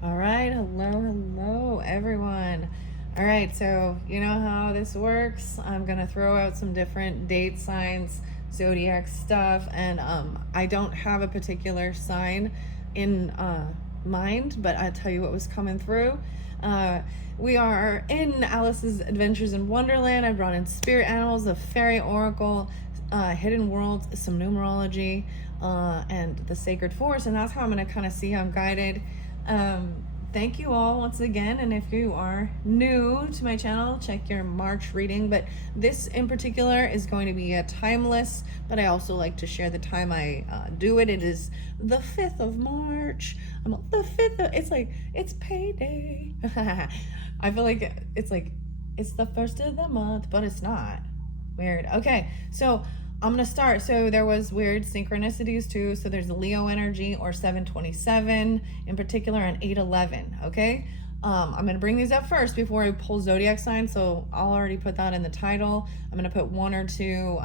All right, hello, everyone. All right, so you know how this works. I'm gonna throw out some different date signs, zodiac stuff, and I don't have a particular sign in mind, but I'll tell you what was coming through. Uh, we are in Alice's Adventures in Wonderland. I brought in spirit animals, the fairy oracle, hidden worlds, some numerology, and the sacred force, and that's how I'm gonna kind of see how I'm guided. um, Thank you all once again, and if you are new to my channel, check your March reading. But this in particular is going to be a timeless, but I also like to share the time I do it. It is the 5th of March. I'm the 5th of, it's payday. I feel like it's the first of the month, but it's not. Weird. Okay, so I'm gonna start. So there was weird synchronicities too. So there's Leo energy, or 727 in particular, and 811. Okay, I'm gonna bring these up first before I pull zodiac signs. So I'll already put that in the title. I'm gonna put one or two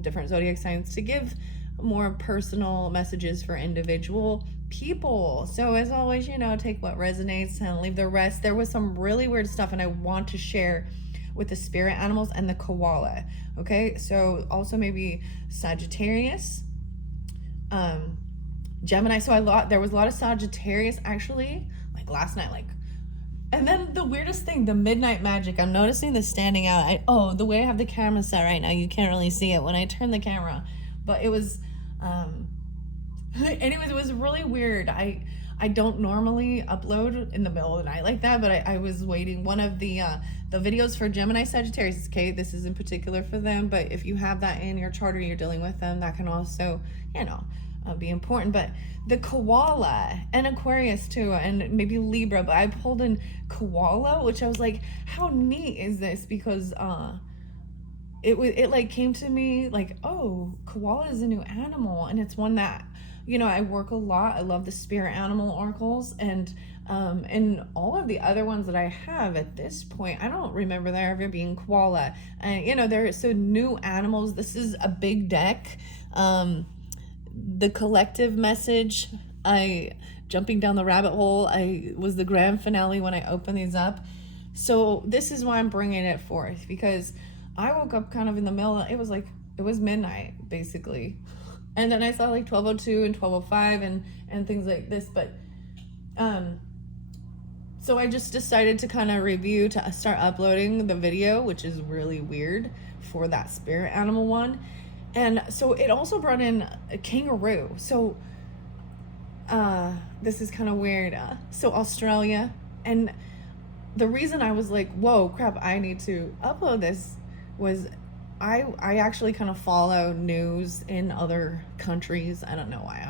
different zodiac signs to give more personal messages for individual people. So as always, take what resonates and leave the rest. There was some really weird stuff, and I want to share with the spirit animals and the koala. Okay, so also maybe Sagittarius, Gemini. So there was a lot of Sagittarius actually, like last night, and then the weirdest thing, the midnight magic. I'm noticing this standing out. The way I have the camera set right now, you can't really see it when I turn the camera, but it was, anyways, it was really weird. I don't normally upload in the middle of the night like that, but I was waiting. One of the videos for Gemini Sagittarius, okay, this is in particular for them, but if you have that in your chart or you're dealing with them, that can also, be important. But the koala and Aquarius too, and maybe Libra, but I pulled in koala, which I was like, how neat is this? Because it like came to me like, oh, koala is a new animal, and it's one that, I work a lot. I love the spirit animal oracles, and all of the other ones that I have at this point, I don't remember there ever being koala. And they're so new animals. This is a big deck. The collective message, jumping down the rabbit hole, I was the grand finale when I opened these up. So this is why I'm bringing it forth, because I woke up kind of in the middle. It was midnight basically, and then I saw like 12:02 and 12:05 and things like this. But so I just decided to kind of review, to start uploading the video, which is really weird for that spirit animal one. And so it also brought in a kangaroo. So this is kind of weird. So Australia, and the reason I was like, whoa, crap, I need to upload this was I actually kind of follow news in other countries. I don't know why.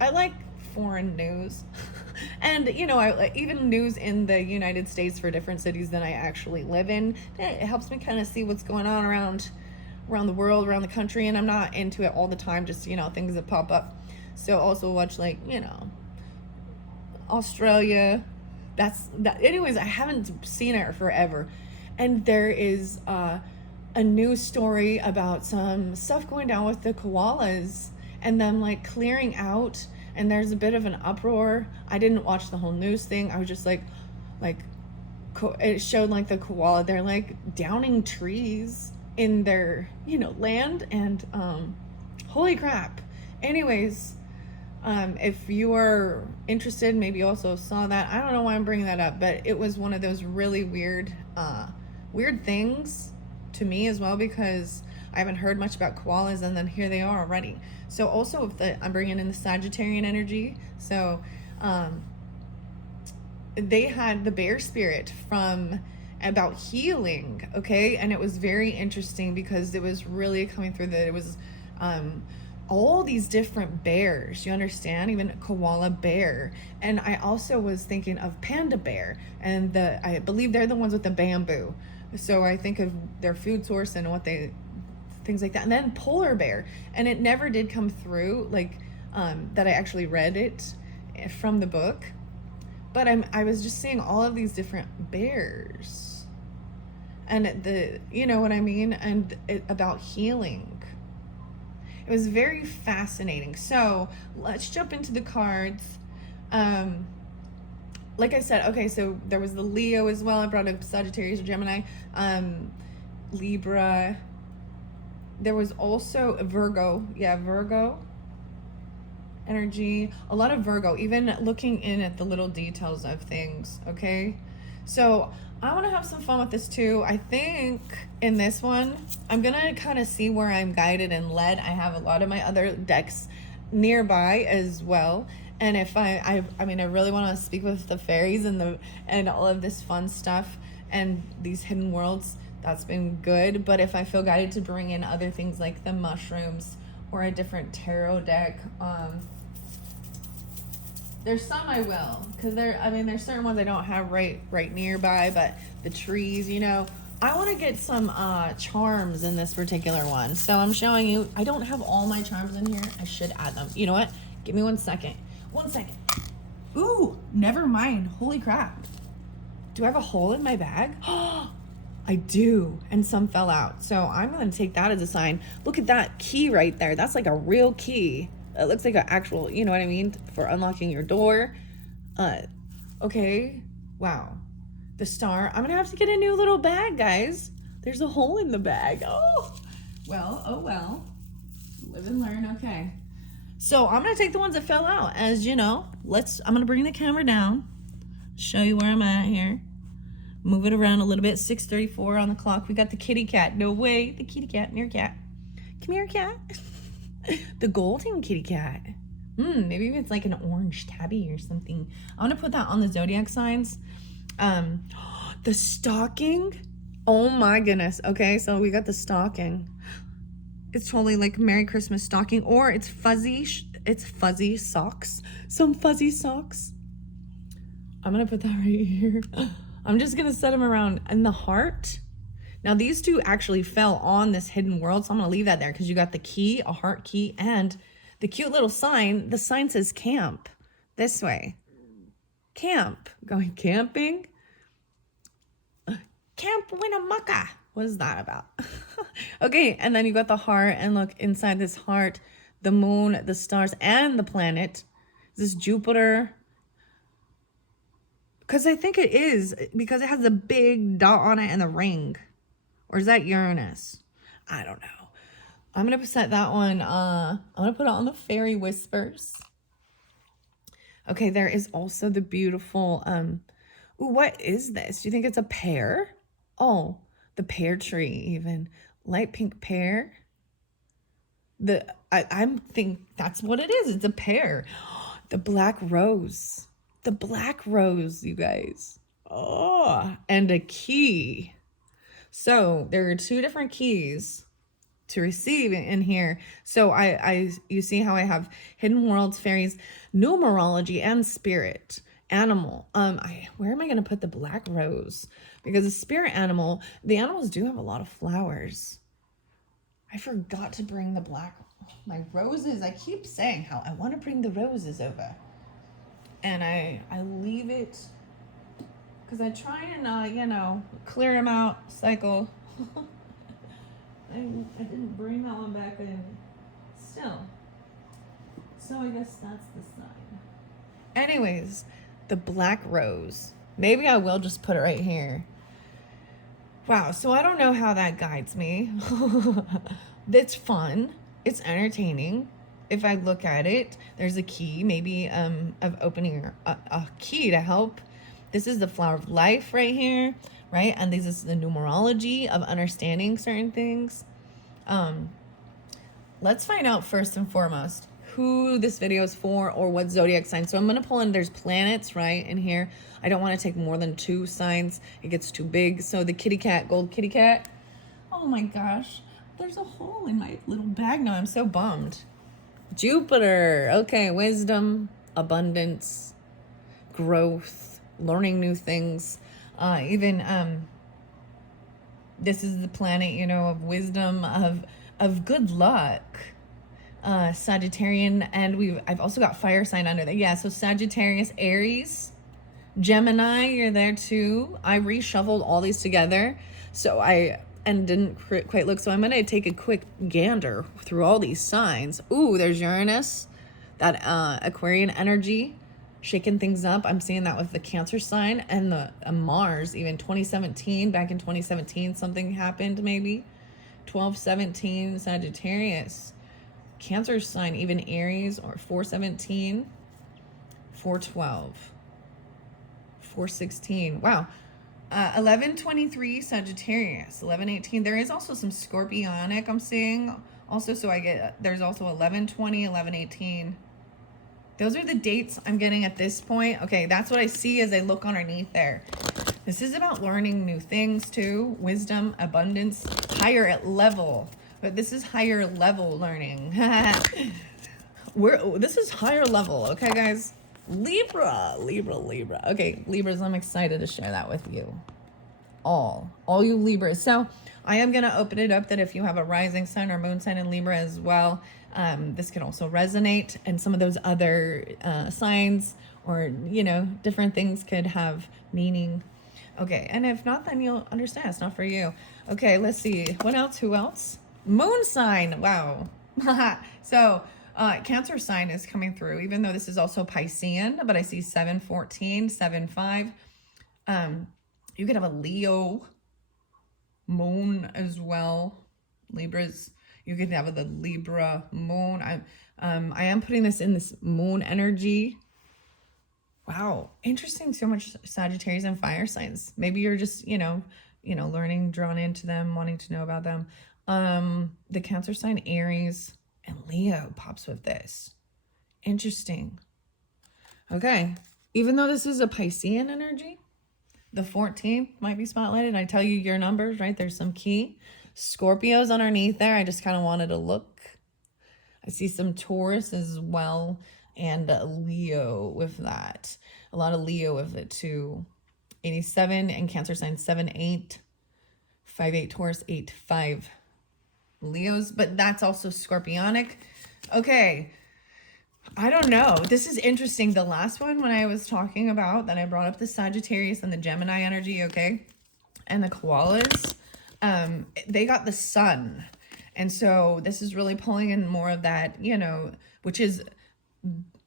I like foreign news. And I even news in the United States for different cities than I actually live in. It helps me kind of see what's going on around the world, around the country, and I'm not into it all the time, just things that pop up. So also watch Australia. That's that. Anyways, I haven't seen it forever. And there is a news story about some stuff going down with the koalas and them clearing out, and there's a bit of an uproar. I didn't watch the whole news thing. I was just it showed the koala, they're downing trees in their land, and holy crap. Anyways, if you are interested, maybe you also saw that. I don't know why I'm bringing that up, but it was one of those really weird things to me as well, because I haven't heard much about koalas, and then here they are already. So also, I'm bringing in the Sagittarian energy. So they had the bear spirit from about healing, okay, and it was very interesting because it was really coming through that it was all these different bears, you understand, even koala bear. And I also was thinking of panda bear, and I believe they're the ones with the bamboo, so I think of their food source and things like that. And then polar bear, and it never did come through that I actually read it from the book, but I was just seeing all of these different bears, and you know what I mean, and about healing. It was very fascinating. So let's jump into the cards. Like I said, okay, so there was the Leo as well. I brought up Sagittarius, Gemini, Libra. There was also Virgo. Yeah, Virgo energy. A lot of Virgo, even looking in at the little details of things, okay? So I want to have some fun with this too. I think in this one, I'm going to kind of see where I'm guided and led. I have a lot of my other decks nearby as well. And if I mean, I really want to speak with the fairies and all of this fun stuff and these hidden worlds. That's been good. But if I feel guided to bring in other things like the mushrooms or a different tarot deck, there's some I will, because there's certain ones I don't have right nearby, but the trees, you know, I want to get some charms in this particular one. So I'm showing you, I don't have all my charms in here. I should add them. You know what? Give me 1 second. 1 second. Ooh, never mind. Holy crap. Do I have a hole in my bag? I do, and some fell out. So I'm going to take that as a sign. Look at that key right there. That's like a real key. It looks like an actual, you know what I mean, for unlocking your door. Okay. Wow. The star. I'm going to have to get a new little bag, guys. There's a hole in the bag. Oh well. Live and learn. Okay. So I'm going to take the ones that fell out. As you know, I'm going to bring the camera down. Show you where I'm at here. Move it around a little bit. 6:34 on the clock. We got the kitty cat. No way. The kitty cat. Meerkat. Come here, cat. The golden kitty cat. Maybe it's like an orange tabby or something. I want to put that on the zodiac signs. The stocking. Oh my goodness. Okay, so we got the stocking. It's totally like Merry Christmas stocking, or it's fuzzy. It's fuzzy socks. Some fuzzy socks. I'm gonna put that right here. I'm just gonna set them around. And the heart. Now these two actually fell on this hidden world, so I'm gonna leave that there because you got the key, a heart key, and the cute little sign. The sign says camp. This way. Camp. Going camping. Camp Winnemucca. What is that about? Okay, and then you got the heart, and look inside this heart, the moon, the stars, and the planet. Is this Jupiter? Because I think it is, because it has a big dot on it and the ring. Or is that Uranus? I don't know. I'm going to set that one, I'm going to put it on the Fairy Whispers. Okay, there is also the beautiful, ooh, what is this? Do you think it's a pear? Oh, the pear tree even. Light pink pear. I think that's what it is. It's a pear. The black rose. The black rose, you guys. Oh, and a key. So there are 2 different keys to receive in here. So you see how I have hidden worlds, fairies, numerology, and spirit animal. Where am I going to put the black rose? Because the spirit animal, the animals do have a lot of flowers. I forgot to bring my roses. I keep saying how I want to bring the roses over. And I leave it because I try and, clear them out, cycle. I didn't bring that one back in still. So I guess that's the sign. Anyways, the black rose. Maybe I will just put it right here. Wow, so I don't know how that guides me. It's fun. It's entertaining. If I look at it, there's a key, maybe of opening a key to help. This is the flower of life right here, right? And this is the numerology of understanding certain things. Let's find out first and foremost who this video is for or what zodiac sign. So I'm going to pull in, there's planets right in here. I don't want to take more than 2 signs. It gets too big. So the kitty cat, gold kitty cat. Oh my gosh, there's a hole in my little bag now. I'm so bummed. Jupiter. Okay, wisdom, abundance, growth, learning new things. This is the planet, of wisdom, of good luck. Sagittarian, and I've also got fire sign under there. Yeah, so Sagittarius, Aries, Gemini, you're there too. I reshuffled all these together, and didn't quite look. So I'm going to take a quick gander through all these signs. Ooh, there's Uranus, that Aquarian energy. shaking things up. I'm seeing that with the Cancer sign and the Mars, even 2017, back in 2017, something happened maybe. 1217 Sagittarius. Cancer sign, even Aries, or 417, 412, 416. Wow. 1123 Sagittarius, 1118. There is also some Scorpionic I'm seeing also. So I get, there's also 1120, 1118. Those are the dates I'm getting at this point. Okay, that's what I see as I look underneath there. This is about learning new things too. Wisdom, abundance, higher level. But this is higher level learning. This is higher level, okay, guys? Libra. Okay, Libras, I'm excited to share that with you. All you Libras. So I am going to open it up that if you have a rising sign or moon sign in Libra as well, this can also resonate, and some of those other signs or, you know, different things could have meaning. Okay, and if not, then you'll understand it's not for you. Okay, let's see. What else? Who else? Moon sign. Wow. So Cancer sign is coming through, even though this is also Piscean, but I see 714, 75. You could have a Leo moon as well. Libras. You could have the Libra moon. I am putting this in this moon energy. Wow, interesting. So much Sagittarius and fire signs. Maybe you're just, you know, learning, drawn into them, wanting to know about them. The Cancer sign, Aries, and Leo pops with this. Interesting. Okay, even though this is a Piscean energy, the 14th might be spotlighted. I tell you your numbers, right? There's some key. Scorpios underneath there. I just kind of wanted to look. I see some Taurus as well, and Leo with that. A lot of Leo with it too. 87 and Cancer sign 7-8. 5-8 Taurus 8-5 Leos, but that's also Scorpionic. Okay. I don't know. This is interesting. The last one, when I was talking about that, I brought up the Sagittarius and the Gemini energy, okay? And the koalas, they got the sun. And so this is really pulling in more of that, you know, which is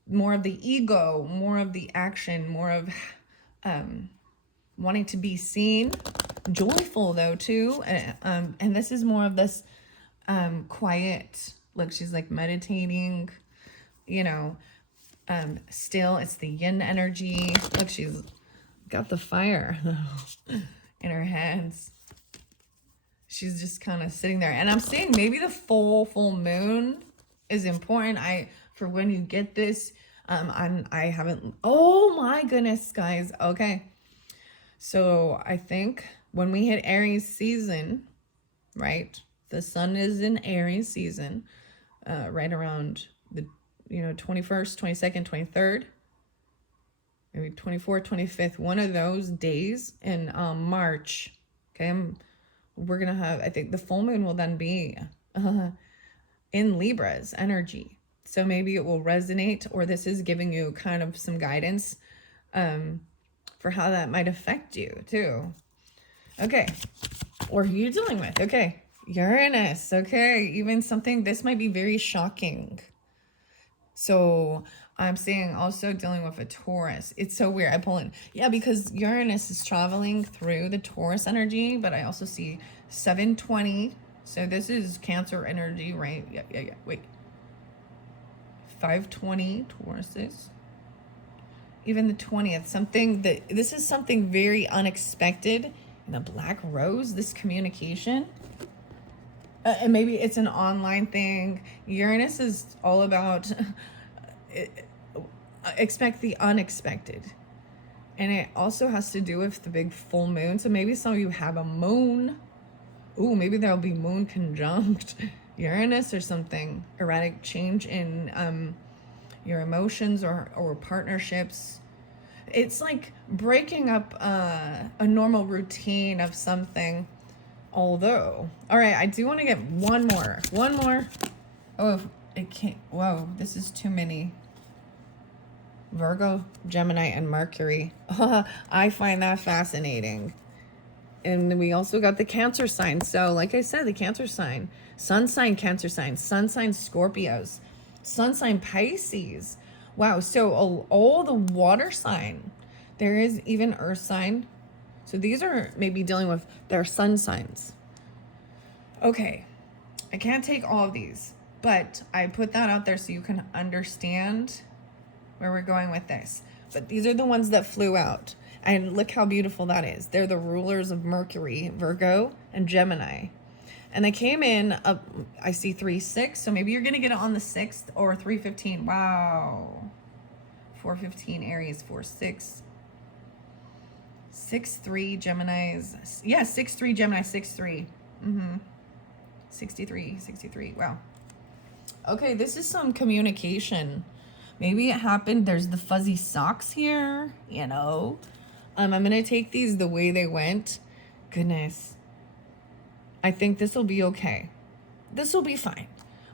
more of the ego, more of the action, more of wanting to be seen. Joyful, though, too. And this is more of this quiet, look, she's like meditating, you know, still. It's the yin energy. Look, she's got the fire in her hands. She's just kind of sitting there. And I'm seeing maybe the full moon is important. For when you get this, I haven't, oh my goodness, guys. Okay. So I think when we hit Aries season, right? The sun is in Aries season, right around the, 21st, 22nd, 23rd, maybe 24th, 25th, one of those days in March. Okay. We're going to have, I think the full moon will then be in Libra's energy. So maybe it will resonate, or this is giving you kind of some guidance for how that might affect you too. Okay. Or who you're dealing with. Okay. Uranus. Okay. Even something, this might be very shocking. So I'm seeing also dealing with a Taurus. It's so weird. I pull in. Yeah, because Uranus is traveling through the Taurus energy, but I also see 720. So this is Cancer energy, right? Yeah. Wait. 520 Tauruses. Even the 20th. This is something very unexpected. And the Black Rose, this communication. And maybe it's an online thing. Uranus is all about expect the unexpected. And it also has to do with the big full moon. So maybe some of you have a moon. Ooh, maybe there'll be moon conjunct Uranus or something. Erratic change in your emotions or partnerships. It's like breaking up a normal routine of something. Although, all right, I do want to get one more. Oh, it can't. Whoa, this is too many. Virgo, Gemini, and Mercury. I find that fascinating. And we also got the Cancer sign. So, like I said, the Cancer sign, Sun sign, Cancer sign, Sun sign, Scorpios, Sun sign, Pisces. Wow. So all the water sign, there is even earth sign. So these are maybe dealing with their sun signs. Okay. I can't take all of these, but I put that out there so you can understand where we're going with this. But these are the ones that flew out. And look how beautiful that is. They're the rulers of Mercury, Virgo, and Gemini. And they came in, I see 3-6. So maybe you're going to get it on the 6th or 3-15. Wow. 4-15 Aries, 4-6. 6-3 Geminis. Yeah, 6-3 Gemini, 6-3. 63. Wow. Okay, this is some communication. Maybe it happened. There's the fuzzy socks here, you know. I'm going to take these the way they went. Goodness. I think this will be okay. This will be fine.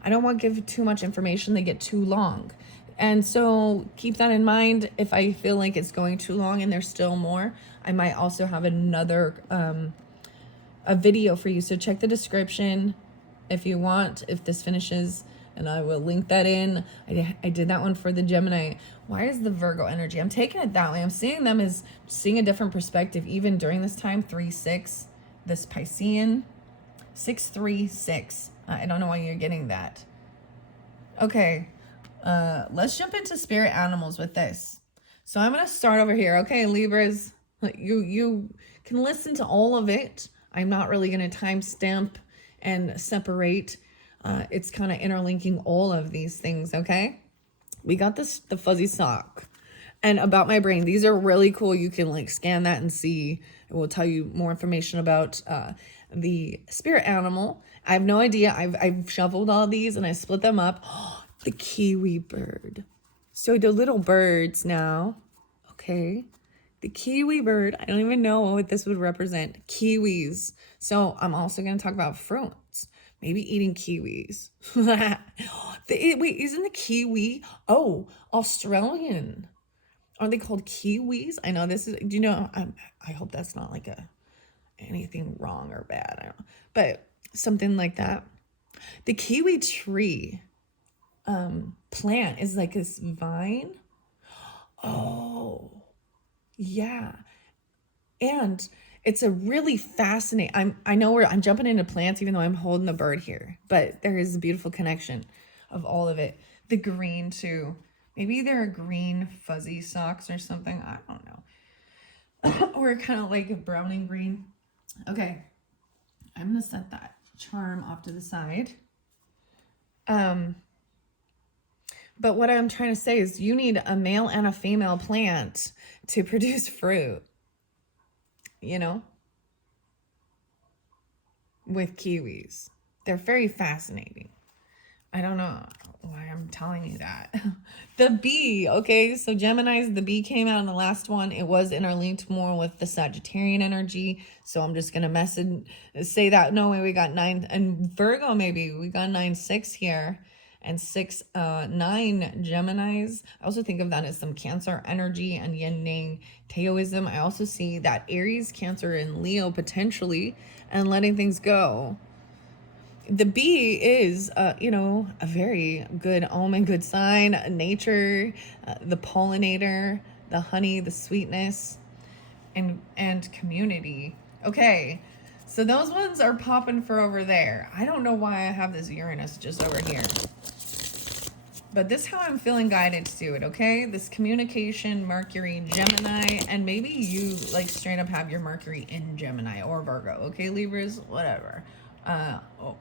I don't want to give too much information. They get too long. And so keep that in mind. If I feel like it's going too long and there's still more, I might also have another a video for you. So check the description if you want, if this finishes, and I will link that in. I did that one for the Gemini. Why is the Virgo energy? I'm taking it that way. I'm seeing them as seeing a different perspective, even during this time. 3-6, this Piscean, 6-3-6. I don't know why you're getting that. Okay, let's jump into spirit animals with this. So I'm gonna start over here. Okay, Libras, you can listen to all of it. I'm not really gonna timestamp and separate. It's kind of interlinking all of these things, okay? We got the fuzzy sock. And about my brain, these are really cool. You can like scan that and see. It will tell you more information about the spirit animal. I have no idea. I've shuffled all these and I split them up. The kiwi bird. So the little birds now, okay? The kiwi bird, I don't even know what this would represent. Kiwis. So I'm also going to talk about fruits. Maybe eating kiwis. Wait, isn't the kiwi? Oh, Australian. Are they called kiwis? I know this is, do you know, I hope that's not like anything wrong or bad. I don't know. But something like that. The kiwi tree plant is like this vine. Oh, yeah. And it's a really fascinating, I know I'm jumping into plants even though I'm holding the bird here, but there is a beautiful connection of all of it. The green too. Maybe they're green fuzzy socks or something. I don't know. Or kind of like a brown and green. Okay. I'm going to set that charm off to the side. But what I'm trying to say is you need a male and a female plant to produce fruit. You know, with kiwis. They're very fascinating. I don't know why I'm telling you that. The bee, okay? So Gemini's, the bee came out in the last one. It was interlinked more with the Sagittarian energy. So I'm just going to say that. No way, we got 9. And Virgo, maybe. We got 9-6 here. And 6-9 Geminis. I also think of that as some Cancer energy and yin yang Taoism. I also see that Aries, Cancer, and Leo potentially, and letting things go. The bee is, you know, a very good omen, good sign. Nature, the pollinator, the honey, the sweetness, and community. Okay, so those ones are popping for over there. I don't know why I have this Uranus just over here. But this is how I'm feeling guided to do it, okay? This communication, Mercury, Gemini, and maybe you like straight up have your Mercury in Gemini or Virgo, okay, Libras, whatever.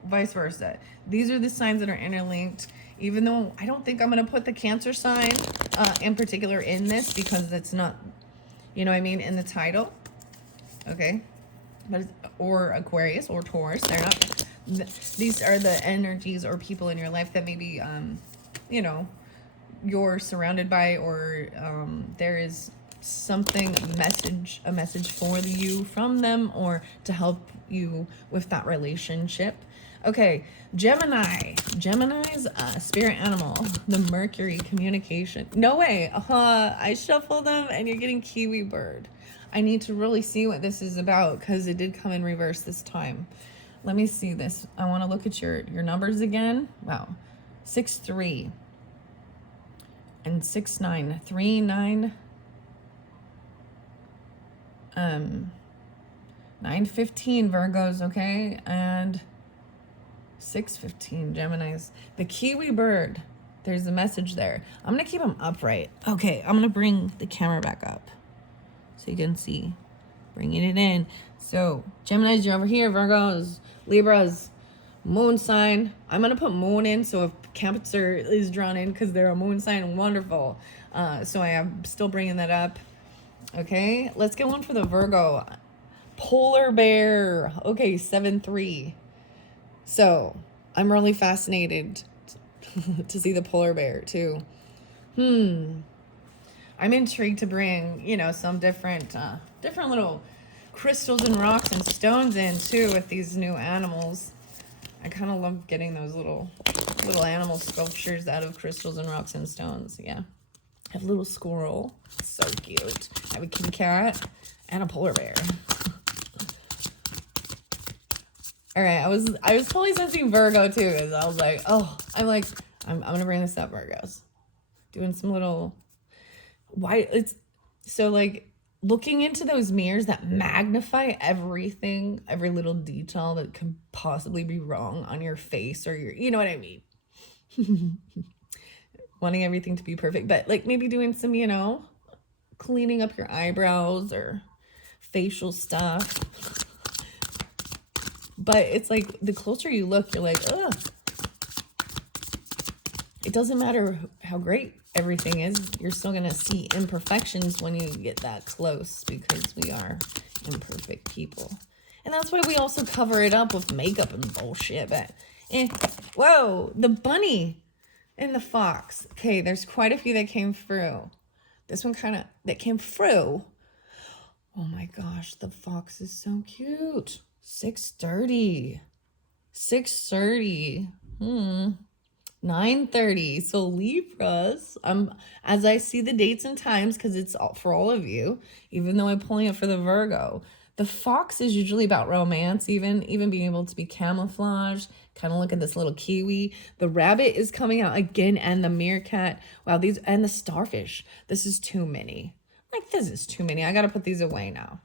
Vice versa. These are the signs that are interlinked, even though I don't think I'm going to put the Cancer sign in particular in this because it's not, you know what I mean, in the title, okay? But or Aquarius or Taurus, they're not, these are the energies or people in your life that maybe, you know, you're surrounded by, or there is something, a message for you from them, or to help you with that relationship. Okay, Gemini's spirit animal, the Mercury communication. No way, I shuffled them and you're getting kiwi bird. I need to really see what this is about because it did come in reverse this time. Let me see this. I want to look at your numbers again. Wow. 6-3. and 6, 9, 3, 9, 9, 15 Virgos, okay, and 6, 15 Geminis. The kiwi bird, there's a message there. I'm gonna keep them upright. Okay, I'm gonna bring the camera back up so you can see, bringing it in. So Geminis, you're over here. Virgos, Libras, moon sign. I'm gonna put moon in, so if Cancer is drawn in because they're a moon sign, wonderful. So I am still bringing that up. Okay, let's get one for the Virgo. Polar bear. Okay, 7-3. So I'm really fascinated to see the polar bear too. I'm intrigued to bring, you know, some different little crystals and rocks and stones in too with these new animals. I kind of love getting those little animal sculptures out of crystals and rocks and stones. Yeah. I have a little squirrel. So cute. I have a kitty cat and a polar bear. All right. I was totally sensing Virgo too, because I was like, oh, I'm going to bring this up, Virgos. Doing some little, why it's so like looking into those mirrors that magnify everything, every little detail that could possibly be wrong on your face or your, you know what I mean? Wanting everything to be perfect, but like maybe doing some, you know, cleaning up your eyebrows or facial stuff. But it's like the closer you look, you're like, ugh. It doesn't matter how great everything is. You're still going to see imperfections when you get that close because we are imperfect people. And that's why we also cover it up with makeup and bullshit. But, whoa, the bunny and the fox. Okay, there's quite a few that came through. This one that came through. Oh my gosh, the fox is so cute. 6:30. 6:30. 9:30. So Libras, as I see the dates and times, because it's all for all of you, even though I'm pulling it for the Virgo. The fox is usually about romance, even being able to be camouflaged. Kind of look at this little kiwi. The rabbit is coming out again, and the meerkat. Wow, and the starfish. This is too many. Like, this is too many. I got to put these away now.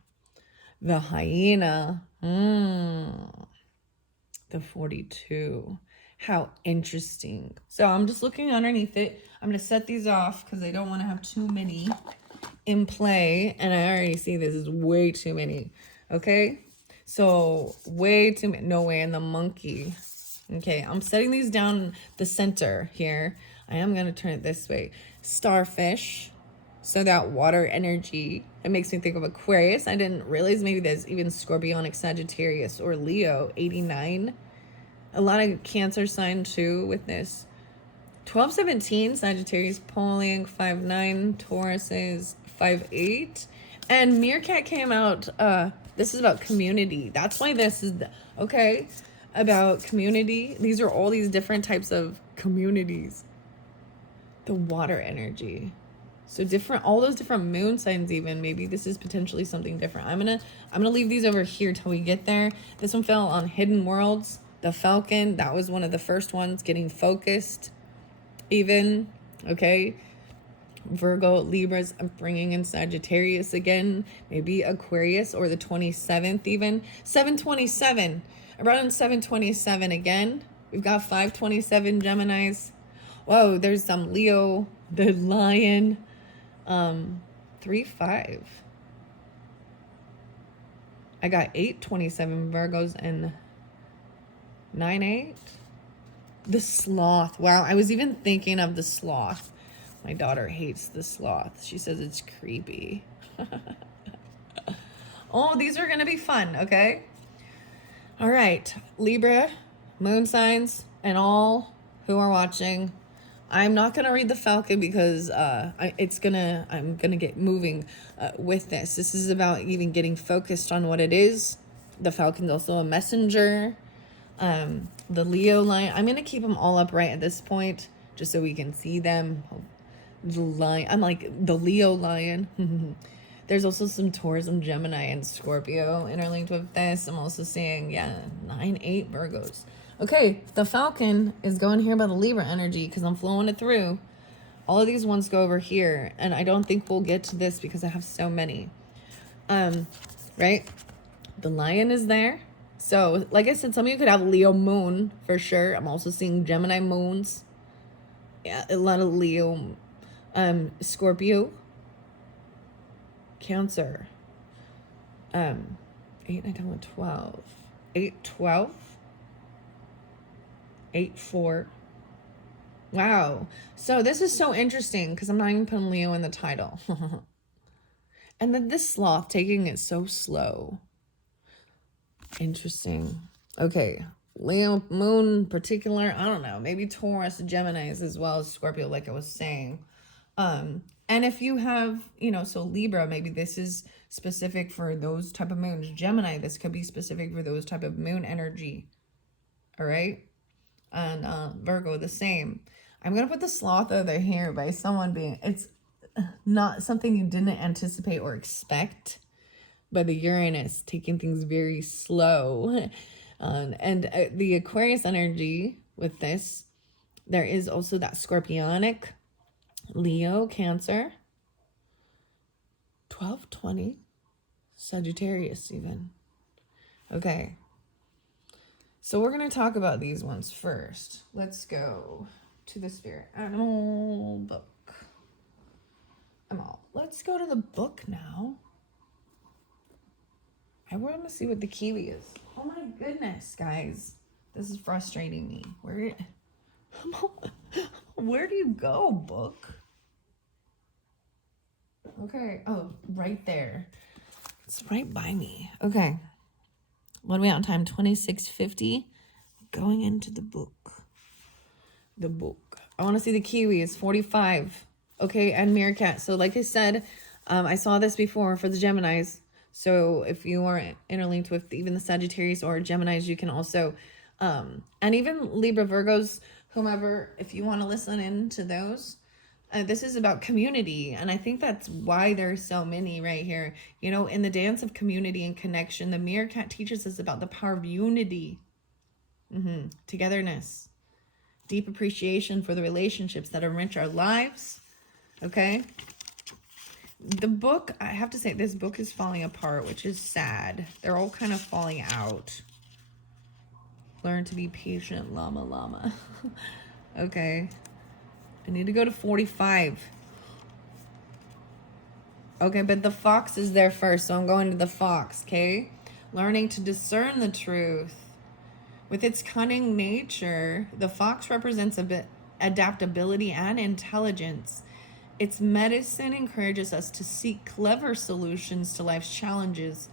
The hyena. The 42. How interesting. So I'm just looking underneath it. I'm going to set these off because I don't want to have too many in play. And I already see this is way too many. Okay. So way too many. No way. And the monkey. Okay. I'm setting these down the center here. I am going to turn it this way. Starfish. So that water energy, it makes me think of Aquarius. I didn't realize maybe there's even Scorpionic Sagittarius or Leo, 89. A lot of Cancer sign too with this. 12-17, Sagittarius pulling. 5-9, Taurus is 5-8. And Meerkat came out. This is about community. That's why this is, okay, about community. These are all these different types of communities. The water energy. So different, all those different moon signs even. Maybe this is potentially something different. I'm gonna leave these over here till we get there. This one fell on Hidden Worlds. The Falcon, that was one of the first ones getting focused even, okay? Virgo, Libras, I'm bringing in Sagittarius again, maybe Aquarius or the 27th even. 727, around 727 again. We've got 527 Geminis. Whoa, there's some Leo, the Lion, 3-5. I got 827 Virgos and 9-8. The sloth. Wow, I was even thinking of the sloth. My daughter hates the sloth. She says it's creepy. Oh, these are gonna be fun, okay? All right, Libra, moon signs, and all who are watching. I'm not gonna read the Falcon because I'm gonna get moving with this. This is about even getting focused on what it is. The Falcon's also a messenger. The Leo lion, I'm going to keep them all upright at this point, just so we can see them. The lion, I'm like the Leo lion. There's also some Taurus and Gemini and Scorpio interlinked with this. I'm also seeing, 9-8 Virgos. Okay, the Falcon is going here by the Libra energy because I'm flowing it through. All of these ones go over here, and I don't think we'll get to this because I have so many. Right? The lion is there. So, like I said, some of you could have Leo moon for sure. I'm also seeing Gemini moons. Yeah, a lot of Leo, Scorpio, Cancer, 8, 9, 10, 11, 12, 8, 12, 8, 4. Wow. So this is so interesting because I'm not even putting Leo in the title. And then this sloth taking it so slow. Interesting. Okay. Leo moon particular, I don't know, maybe Taurus, Geminis as well as Scorpio, like I was saying. And if you have, so Libra, maybe this is specific for those type of moons. Gemini, this could be specific for those type of moon energy. All right. And Virgo, the same. I'm going to put the sloth over here by someone being, it's not something you didn't anticipate or expect, but the Uranus taking things very slow. And the Aquarius energy with this, there is also that Scorpionic, Leo, Cancer, 12, 20, Sagittarius even. Okay. So we're going to talk about these ones first. Let's go to the spirit animal book. Let's go to the book now. I want to see what the kiwi is. Oh my goodness, guys. This is frustrating me. Where do you go, book? Okay. Oh, right there. It's right by me. Okay. What are we on time? 26:50. Going into the book. The book. I want to see the kiwi. It's 45. Okay, and meerkat. So like I said, I saw this before for the Geminis. So if you are interlinked with even the Sagittarius or Geminis, you can also, and even Libra, Virgos, whomever, if you want to listen in to those, this is about community. And I think that's why there's so many right here. In the dance of community and connection, the meerkat teaches us about the power of unity, togetherness, deep appreciation for the relationships that enrich our lives. Okay. The book, I have to say, this book is falling apart, which is sad. They're all kind of falling out. Learn to be patient, llama. Okay. I need to go to 45. Okay, but the fox is there first, so I'm going to the fox, okay? Learning to discern the truth. With its cunning nature, the fox represents a bit adaptability and intelligence. Its medicine encourages us to seek clever solutions to life's challenges,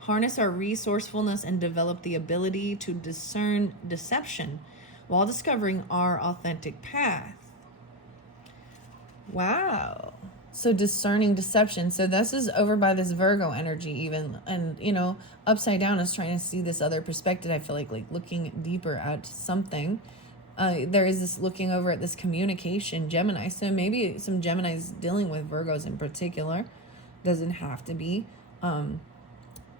harness our resourcefulness, and develop the ability to discern deception while discovering our authentic path. Wow. So discerning deception. So this is over by this Virgo energy even. And, upside down is trying to see this other perspective. I feel like looking deeper at something. There is this looking over at this communication, Gemini. So maybe some Geminis dealing with Virgos in particular. Doesn't have to be.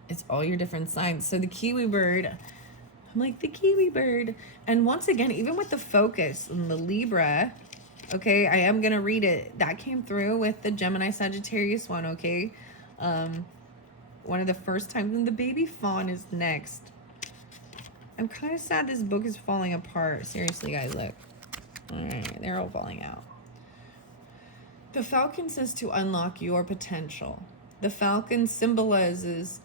It's all your different signs. So the kiwi bird, I'm like, the kiwi bird. And once again, even with the focus on the Libra, okay, I am going to read it. That came through with the Gemini Sagittarius one, okay? One of the first times, and the baby fawn is next. I'm kind of sad this book is falling apart. Seriously, guys, look. All right, they're all falling out. The falcon says to unlock your potential. The falcon symbolism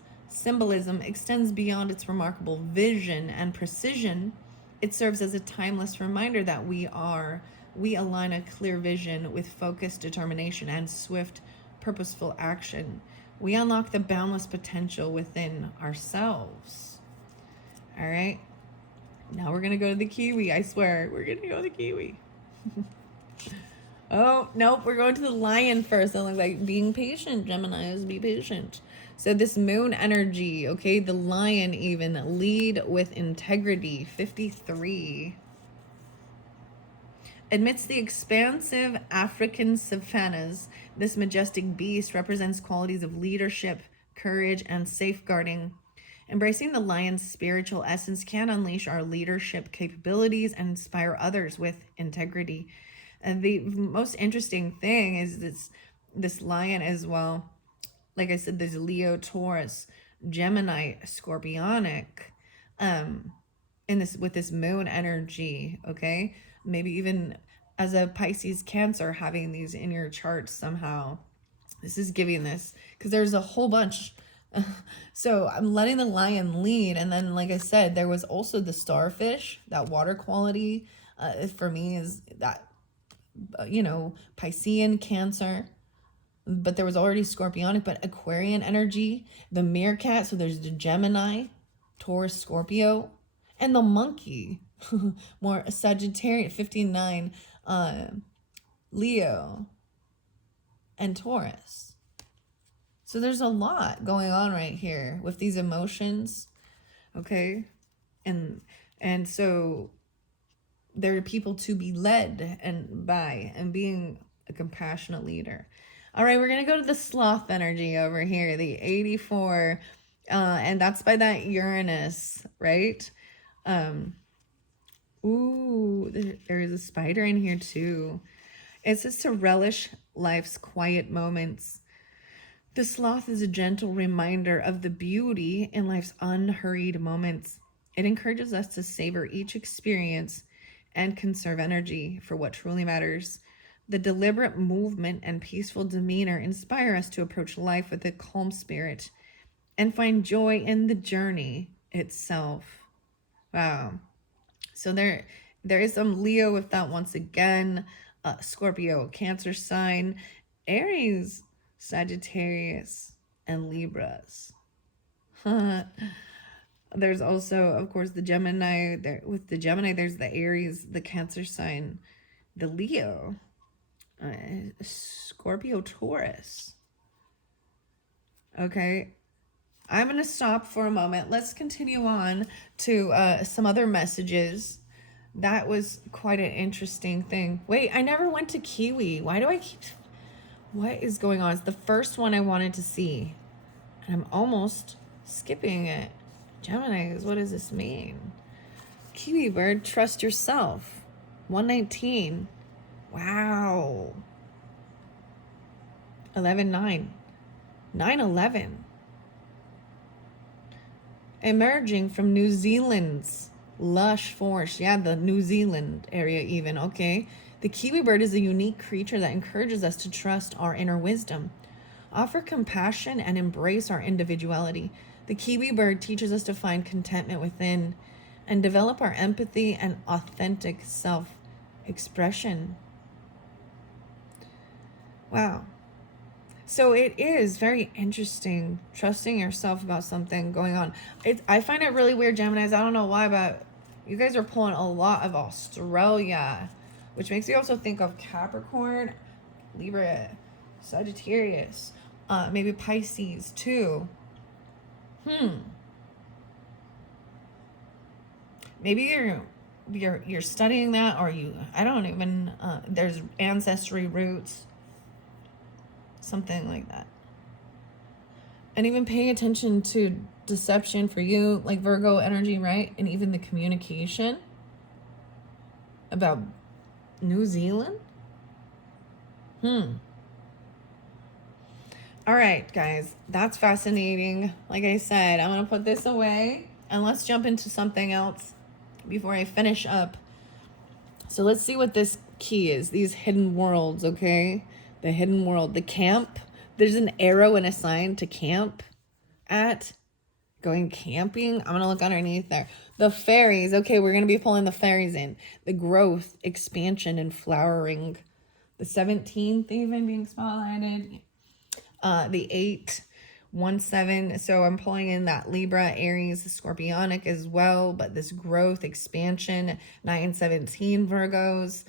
extends beyond its remarkable vision and precision. It serves as a timeless reminder that we align a clear vision with focused determination and swift, purposeful action. We unlock the boundless potential within ourselves. All right. Now we're going to go to the kiwi. I swear. We're going to go to the kiwi. Oh, nope. We're going to the lion first. I'm like being patient, Geminis. Be patient. So this moon energy, okay, the lion even, lead with integrity, 53. Amidst the expansive African savannas, this majestic beast represents qualities of leadership, courage, and safeguarding. Embracing the lion's spiritual essence can unleash our leadership capabilities and inspire others with integrity. And the most interesting thing is this lion as well. Like I said, there's Leo, Taurus, Gemini, Scorpionic, in this with this moon energy, okay? Maybe even as a Pisces Cancer having these in your charts somehow. This is giving this because there's a whole bunch. So I'm letting the lion lead, and then like I said, there was also the starfish, that water quality for me is that Piscean Cancer, but there was already Scorpionic, but Aquarian energy, the meerkat, so there's the Gemini, Taurus, Scorpio, and the monkey, more Sagittarius, 59, Leo, and Taurus. So there's a lot going on right here with these emotions, okay? And so there are people to be led and being a compassionate leader. All right, we're going to go to the sloth energy over here, the 84, and that's by that Uranus, right? Ooh, there is a spider in here too. It says to relish life's quiet moments. The sloth is a gentle reminder of the beauty in life's unhurried moments. It encourages us to savor each experience and conserve energy for what truly matters. The deliberate movement and peaceful demeanor inspire us to approach life with a calm spirit and find joy in the journey itself. Wow. So there is some Leo with that once again. Scorpio, Cancer sign, Aries, Sagittarius, and Libras. There's also, of course, the Gemini. With the Gemini, there's the Aries, the Cancer sign, the Leo, Scorpio, Taurus. Okay, I'm going to stop for a moment. Let's continue on to some other messages. That was quite an interesting thing. Wait, I never went to kiwi. Why do I keep... What is going on? It's the first one I wanted to see, and I'm almost skipping it. Gemini, what does this mean? Kiwi bird, trust yourself. 119. Wow. 11-9. 9-11. Emerging from New Zealand's lush forest. Yeah, the New Zealand area even, okay? The kiwi bird is a unique creature that encourages us to trust our inner wisdom, offer compassion, and embrace our individuality. The kiwi bird teaches us to find contentment within and develop our empathy and authentic self-expression. Wow. So it is very interesting trusting yourself about something going on. I find it really weird, Geminis. I don't know why, but you guys are pulling a lot of Australia, which makes me also think of Capricorn, Libra, Sagittarius, maybe Pisces too. Maybe you're studying that, or I don't even, there's ancestry roots, something like that. And even paying attention to deception for you, like Virgo energy, right? And even the communication about New Zealand. All right, guys, that's fascinating. Like I said, I'm going to put this away and let's jump into something else before I finish up. So let's see what this key is. These hidden worlds, okay? The hidden world, the camp. There's an arrow and a sign to camp at. Going camping. I'm going to look underneath there. The fairies. Okay, we're going to be pulling the fairies in. The growth, expansion, and flowering. The 17th even being spotlighted. The 8-1-7. So I'm pulling in that Libra, Aries, Scorpionic as well. But this growth, expansion, 9-17 Virgos.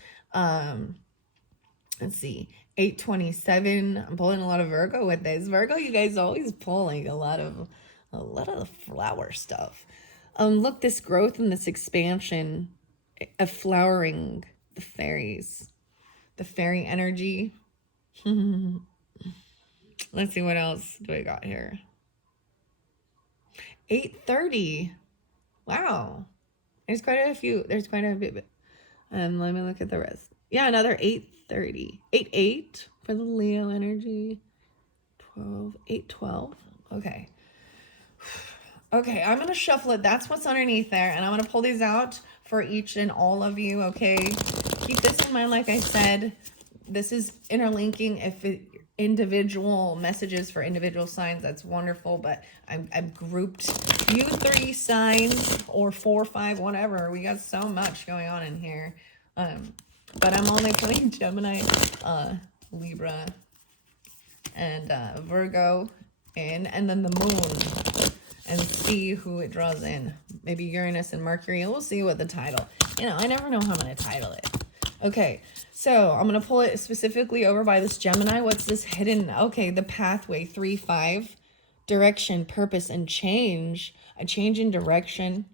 Let's see. 8-27. I'm pulling a lot of Virgo with this. Virgo, you guys always pulling a lot of the flower stuff. Look, this growth and this expansion of flowering, the fairies, the fairy energy. Let's see what else do I got here. 8:30. Wow. There's quite a few. There's quite a bit. Let me look at the rest. Yeah, another 8:30. 8 for the Leo energy. 12, 8:12. Okay. Okay, I'm going to shuffle it. That's what's underneath there. And I'm going to pull these out for each and all of you, okay? Keep this in mind, like I said. This is interlinking. If individual messages for individual signs, that's wonderful. But I've grouped you 3 signs or 4, 5, whatever. We got so much going on in here. But I'm only putting Gemini, Libra, and Virgo in, and then the moon, and see who it draws in. Maybe Uranus and Mercury. We'll see what the title. I never know how I'm going to title it. Okay, so I'm going to pull it specifically over by this Gemini. What's this hidden? Okay, the pathway, 3-5. Direction, purpose, and change. A change in direction.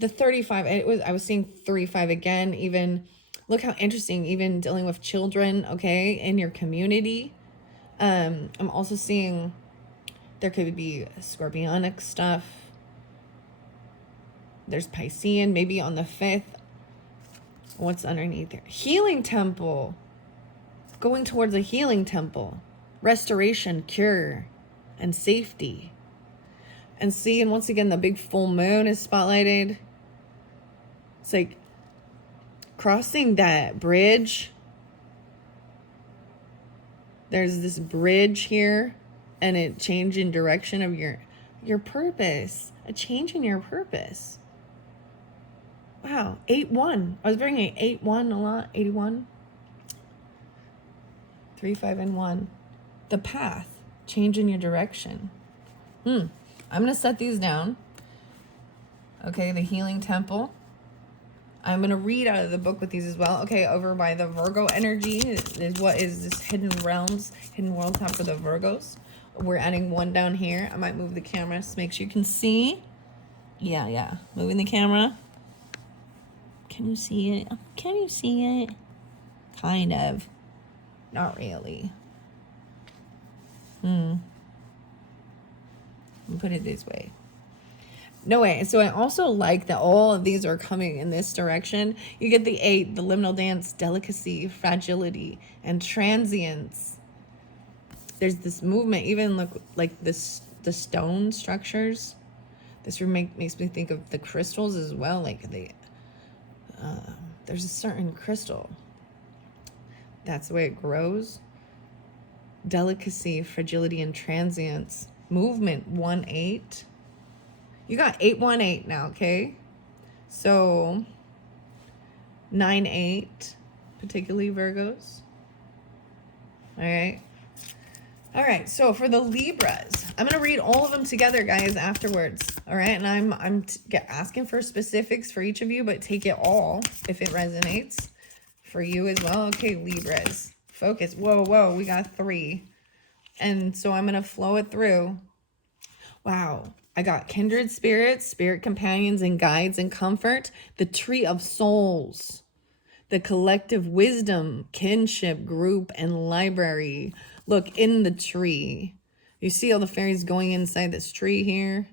The 35, I was seeing 3-5 again. Even, look how interesting, even dealing with children, okay, in your community. I'm also seeing there could be scorpionic stuff. There's Piscean, maybe on the 5th. What's underneath there? Healing temple. Going towards a healing temple. Restoration, cure, and safety. And see, and once again, the big full moon is spotlighted. It's like crossing that bridge. There's this bridge here, and it change in direction of your purpose. A change in your purpose. Wow, 8-1. I was bringing 8-1 a lot. 81. 3, 5, and 1. The path. Change in your direction. I'm going to set these down. Okay, the healing temple. I'm going to read out of the book with these as well. Okay, over by the Virgo energy is what is this hidden realms, hidden world top for the Virgos. We're adding 1 down here. I might move the camera to make sure you can see. Yeah. Moving the camera. Can you see it? Can you see it? Kind of. Not really. Let me put it this way. No way. So I also like that all of these are coming in this direction. You get the 8, the liminal dance, delicacy, fragility, and transience. There's this movement, even look like this, the stone structures. This makes me think of the crystals as well. Like there's a certain crystal. That's the way it grows. Delicacy, fragility, and transience. Movement, 1-8. You got 8-1-8 now, okay? So 9-8, particularly Virgos. All right, so for the Libras, I'm going to read all of them together, guys, afterwards. All right, and I'm asking for specifics for each of you, but take it all if it resonates for you as well. Okay, Libras, focus. Whoa, we got 3. And so I'm going to flow it through. Wow, I got kindred spirits, spirit companions, and guides and comfort. The tree of souls, the collective wisdom, kinship, group, and library. Look, in the tree. You see all the fairies going inside this tree here?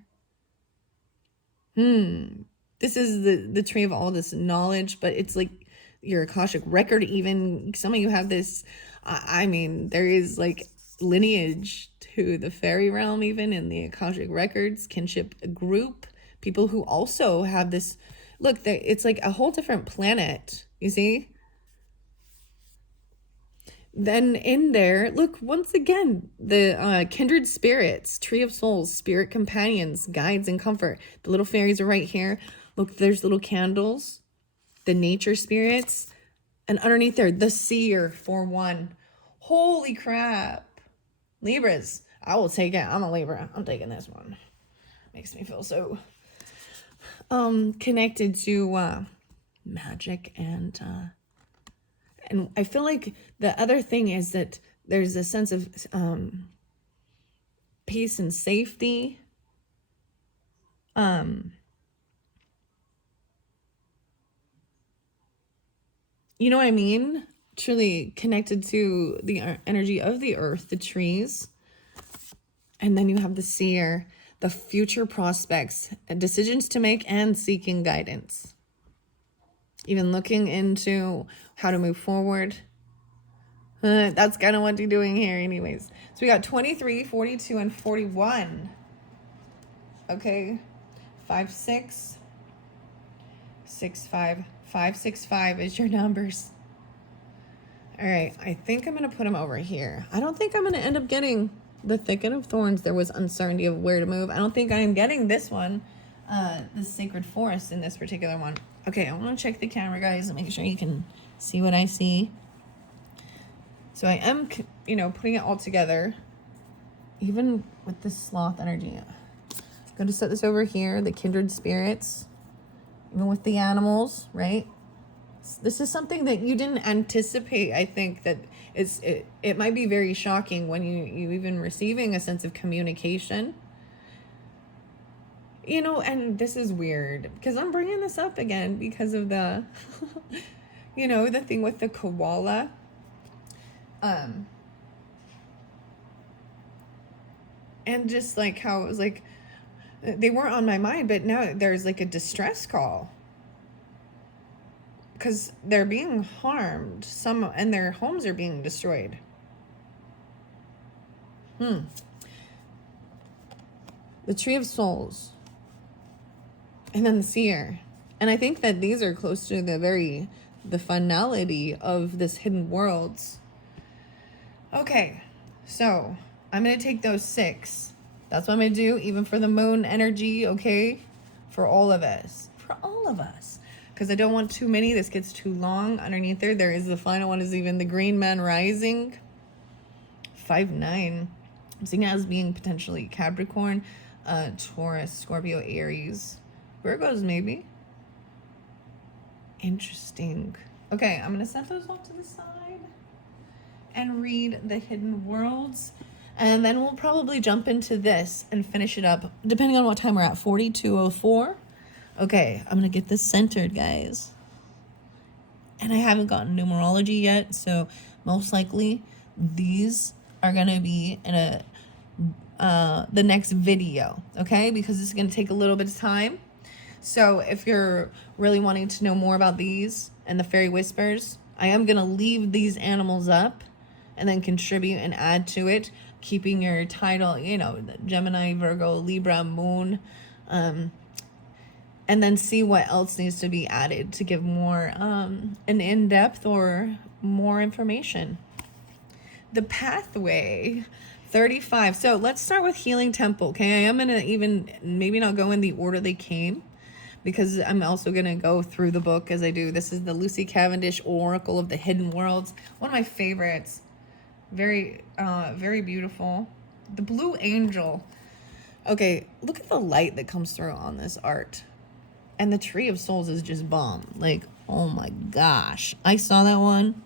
This is the tree of all this knowledge, but it's like your Akashic record even. Some of you have this, I mean, there is like lineage to the fairy realm even in the Akashic records, kinship group, people who also have this. Look, it's like a whole different planet, you see? Then in there, look, once again, the kindred spirits, tree of souls, spirit companions, guides, and comfort. The little fairies are right here. Look, there's little candles, the nature spirits, and underneath there, the seer for 1. Holy crap. Libras, I will take it. I'm a Libra. I'm taking this one. Makes me feel so connected to magic and I feel like the other thing is that there's a sense of peace and safety. You know what I mean? Truly connected to the energy of the earth, the trees. And then you have the seer, the future prospects, decisions to make, and seeking guidance. even looking into how to move forward. That's kind of what you're doing here anyways. So we got 23, 42, and 41. Okay. 5, 6, 6, 5. 5, 6, 5 is your numbers. All right. I think I'm going to put them over here. I don't think I'm going to end up getting the thicket of thorns. There was uncertainty of where to move. I don't think I am getting this one, the sacred forest in this particular one. Okay. I want to check the camera, guys, and make sure you can see what I see. So I am, putting it all together, even with this sloth energy. I'm going to set this over here, the kindred spirits, even with the animals, right? This is something that you didn't anticipate. I think that it might be very shocking when you even receiving a sense of communication. And this is weird because I'm bringing this up again because of the, the thing with the koala. And just like how it was like, they weren't on my mind, but now there's like a distress call because they're being harmed, and their homes are being destroyed. The Tree of Souls, and then the Seer. And I think that these are close to the finality of this hidden worlds. Okay, so I'm going to take those 6. That's what I'm going to do, even for the moon energy, okay? For all of us. For all of us. Because I don't want too many. This gets too long. Underneath there is the final one, is even the Green Man Rising. 5, 9. I'm seeing it as being potentially Capricorn, Taurus, Scorpio, Aries. Virgos, maybe. Interesting. Okay, I'm going to set those off to the side and read the hidden worlds, and then we'll probably jump into this and finish it up depending on what time we're at. 42:04. Okay, I'm gonna get this centered, guys, and I haven't gotten numerology yet, so most likely these are gonna be in the next video, okay, because this is gonna take a little bit of time. So if you're really wanting to know more about these and the fairy whispers, I am gonna leave these animals up and then contribute and add to it, keeping your title, Gemini, Virgo, Libra, Moon, and then see what else needs to be added to give more an in-depth or more information. The pathway, 35. So let's start with Healing Temple, okay? I am going to even maybe not go in the order they came, because I'm also going to go through the book as I do. This is the Lucy Cavendish Oracle of the Hidden Worlds. One of my favorites. Very, very beautiful. The Blue Angel. Okay, look at the light that comes through on this art. And the Tree of Souls is just bomb. Like, oh my gosh. I saw that one.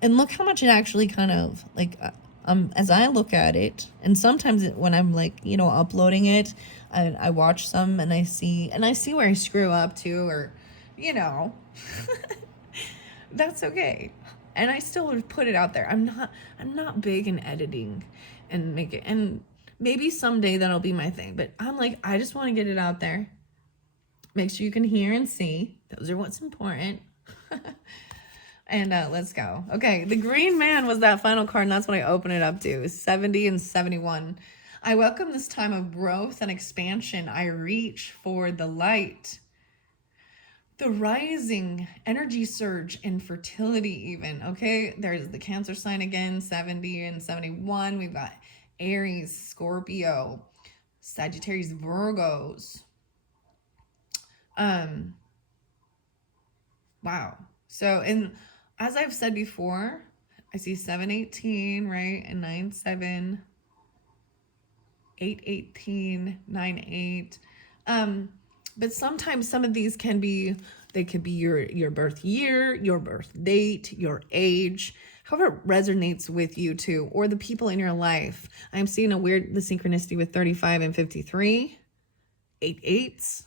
And look how much it actually kind of, like, as I look at it, and sometimes when I'm, like, uploading it, I watch some and I see where I screw up too, or, that's okay. And I still would put it out there. I'm not big in editing and make it, and maybe someday that'll be my thing, but I'm like, I just want to get it out there. Make sure you can hear and see. Those are what's important. And let's go. Okay, the Green Man was that final card, and that's what I open it up to. 70 and 71. I welcome this time of growth and expansion. I reach for the light. The rising energy surge in fertility even, okay? There's the Cancer sign again, 70 and 71. We've got Aries, Scorpio, Sagittarius, Virgos. Wow. So, as I've said before, I see 718, right? And 97, 818, 98. But sometimes some of these they could be your birth year, your birth date, your age, however it resonates with you too, or the people in your life. I'm seeing the synchronicity with 35 and 53, 8 8s.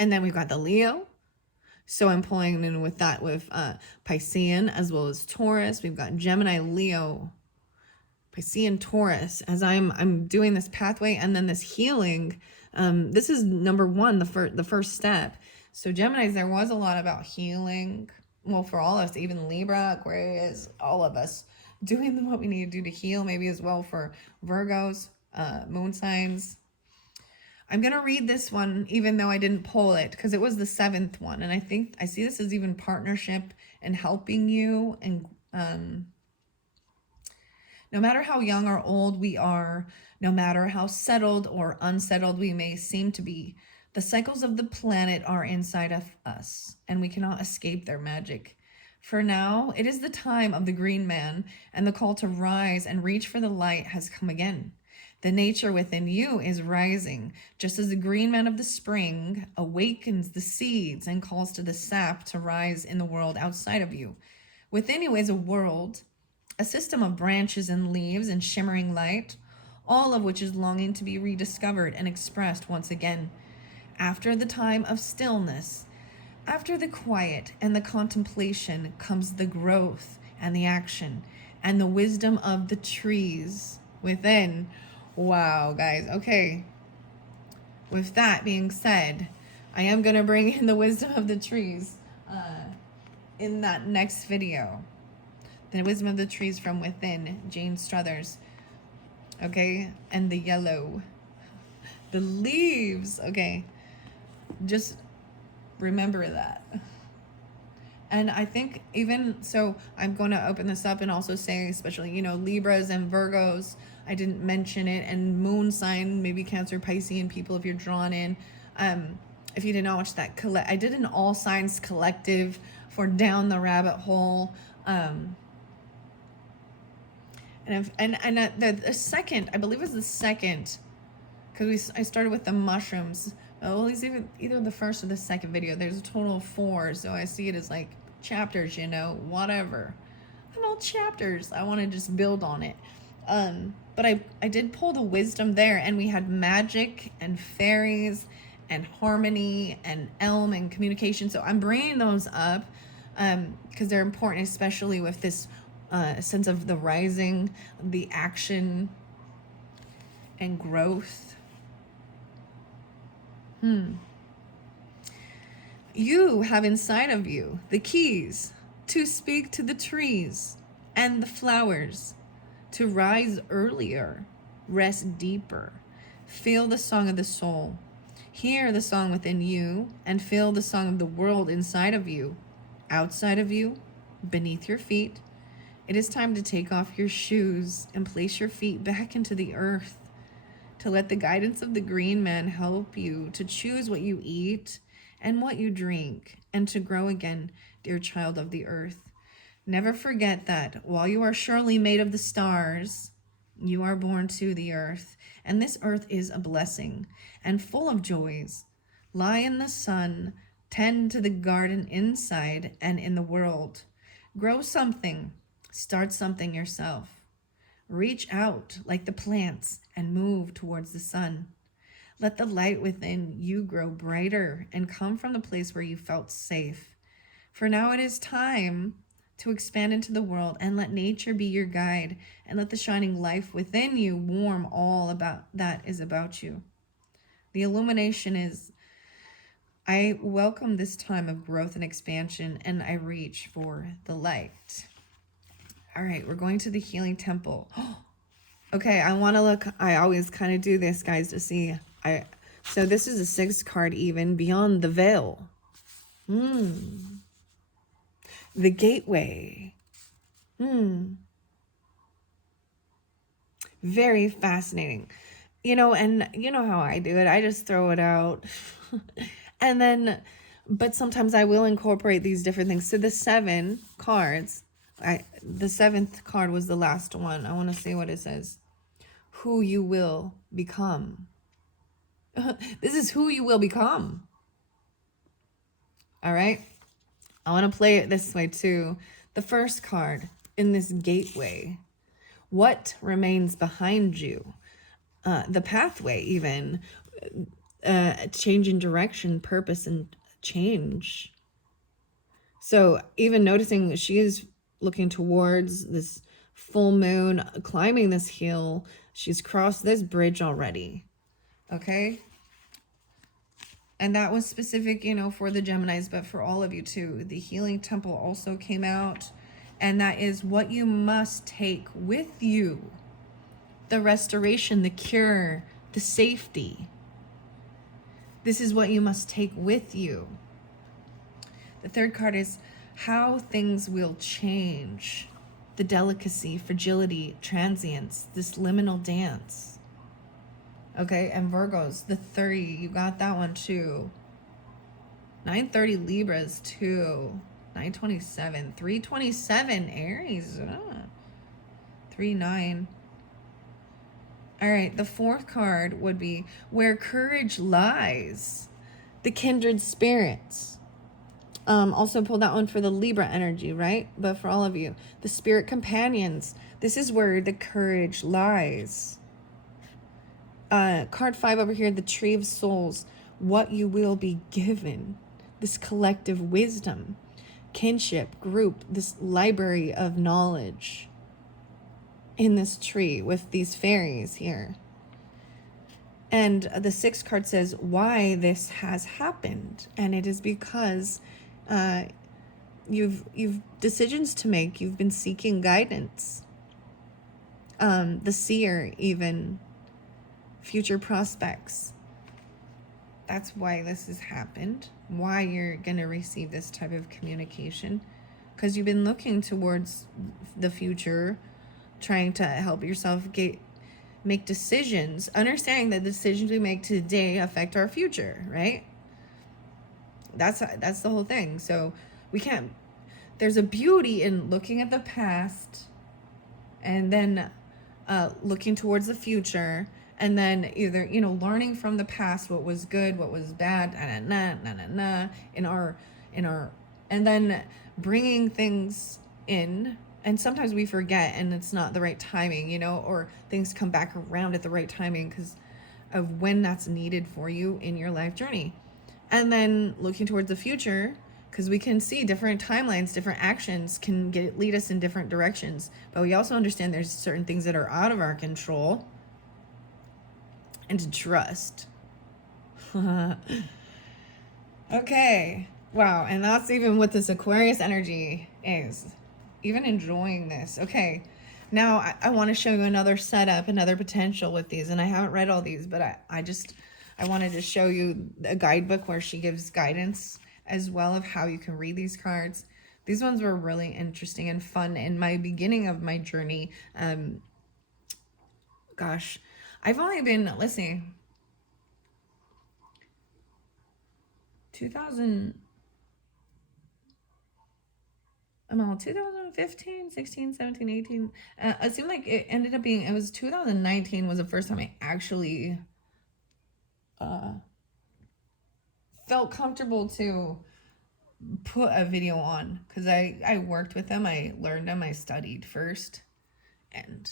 And then we've got the Leo. So I'm pulling in with that with Piscean as well as Taurus. We've got Gemini, Leo, Piscean, Taurus. As I'm doing this pathway and then this healing, this is number one, the first step. So Geminis, there was a lot about healing. Well, for all of us, even Libra, Aquarius, all of us doing what we need to do to heal, maybe as well for Virgos, moon signs. I'm going to read this one, even though I didn't pull it, because it was the 7th one. And I think I see this as even partnership and helping you. And no matter how young or old we are, no matter how settled or unsettled we may seem to be, the cycles of the planet are inside of us, and we cannot escape their magic. For now, it is the time of the green man, and the call to rise and reach for the light has come again. The nature within you is rising, just as the green man of the spring awakens the seeds and calls to the sap to rise in the world outside of you. Within you is a world, a system of branches and leaves and shimmering light, all of which is longing to be rediscovered and expressed once again. After the time of stillness, after the quiet and the contemplation, comes the growth and the action and the wisdom of the trees within. Wow, guys. Okay. With that being said, I am going to bring in the wisdom of the trees in that next video. The wisdom of the trees from within, Jane Struthers. Okay. And the yellow. The leaves. Okay. Just remember that. And I think even so, I'm going to open this up and also say, especially, you know, Libras and Virgos, I didn't mention it, and moon sign, maybe Cancer, Piscean people, if you're drawn in. If you did not watch that, I did an all signs collective for Down the Rabbit Hole. And the second, I believe it was the second, because I started with the mushrooms. Well, it's either the first or the second video. There's a total of 4, so I see it as like chapters, you know, whatever. I'm all chapters. I want to just build on it. But I did pull the wisdom there, and we had magic and fairies and harmony and elm and communication. So I'm bringing those up because they're important, especially with this sense of the rising, the action and growth. You have inside of you the keys to speak to the trees and the flowers, to rise earlier, rest deeper, feel the song of the soul, hear the song within you, and feel the song of the world inside of you, outside of you, beneath your feet. It is time to take off your shoes and place your feet back into the earth, to let the guidance of the green man help you to choose what you eat and what you drink, and to grow again, dear child of the earth. Never forget that while you are surely made of the stars, you are born to the earth, and this earth is a blessing and full of joys. Lie in the sun, tend to the garden inside and in the world. Grow something, start something yourself. Reach out like the plants and move towards the sun. Let the light within you grow brighter and come from the place where you felt safe. For now it is time to expand into the world and let nature be your guide, and let the shining life within you warm all about that is about you. The illumination is, I welcome this time of growth and expansion, and I reach for the light. All right, we're going to the healing temple. Okay, I want to look. I always kind of do this, guys, to see. So this is a 6th card, even beyond the veil. The gateway. Very fascinating. You know, and you know how I do it. I just throw it out. And then, but sometimes I will incorporate these different things. So the 7 cards, the 7th card was the last one. I want to see what it says. Who you will become. This is who you will become. All right. I want to play it this way too. The first card in this gateway. What remains behind you? The pathway, even. Change in direction, purpose, and change. So even noticing she is looking towards this full moon, climbing this hill. She's crossed this bridge already. Okay. And that was specific, you know, for the Geminis, but for all of you too. The healing temple also came out. And that is what you must take with you. The restoration, the cure, the safety. This is what you must take with you. The third card is how things will change. The delicacy, fragility, transience, this liminal dance. Okay, and Virgos, the 30, you got that one too. 930 Libras too. 927, 327 Aries. 39. All right, the fourth card would be where courage lies. The kindred spirits. Also pulled that one for the Libra energy, right? But for all of you, the spirit companions. This is where the courage lies. Card 5 over here, the tree of souls. What you will be given. This collective wisdom. Kinship, group, this library of knowledge in this tree with these fairies here. And the sixth card says why this has happened. And it is because you've decisions to make. You've been seeking guidance. The seer, even future prospects. That's why this has happened. Why you're going to receive this type of communication. Because you've been looking towards the future, trying to help yourself make decisions, understanding that the decisions we make today affect our future, right? That's the whole thing. So we can't, there's a beauty in looking at the past and then looking towards the future. And then either, you know, learning from the past what was good, what was bad, in our, and then bringing things in. And sometimes we forget and it's not the right timing, you know, or things come back around at the right timing because of when that's needed for you in your life journey. And then looking towards the future, because we can see different timelines, different actions can lead us in different directions. But we also understand there's certain things that are out of our control. And to trust. Okay. Wow. And that's even what this Aquarius energy is. Even enjoying this. Okay. Now I want to show you another setup, another potential with these. And I haven't read all these, but I wanted to show you a guidebook where she gives guidance as well of how you can read these cards. These ones were really interesting and fun in my beginning of my journey. Gosh. I've only been, let's see, 2015, 16, 17, 18. It seemed like it ended up being, it was 2019 was the first time I actually felt comfortable to put a video on. Because I worked with them, I learned them, I studied first. And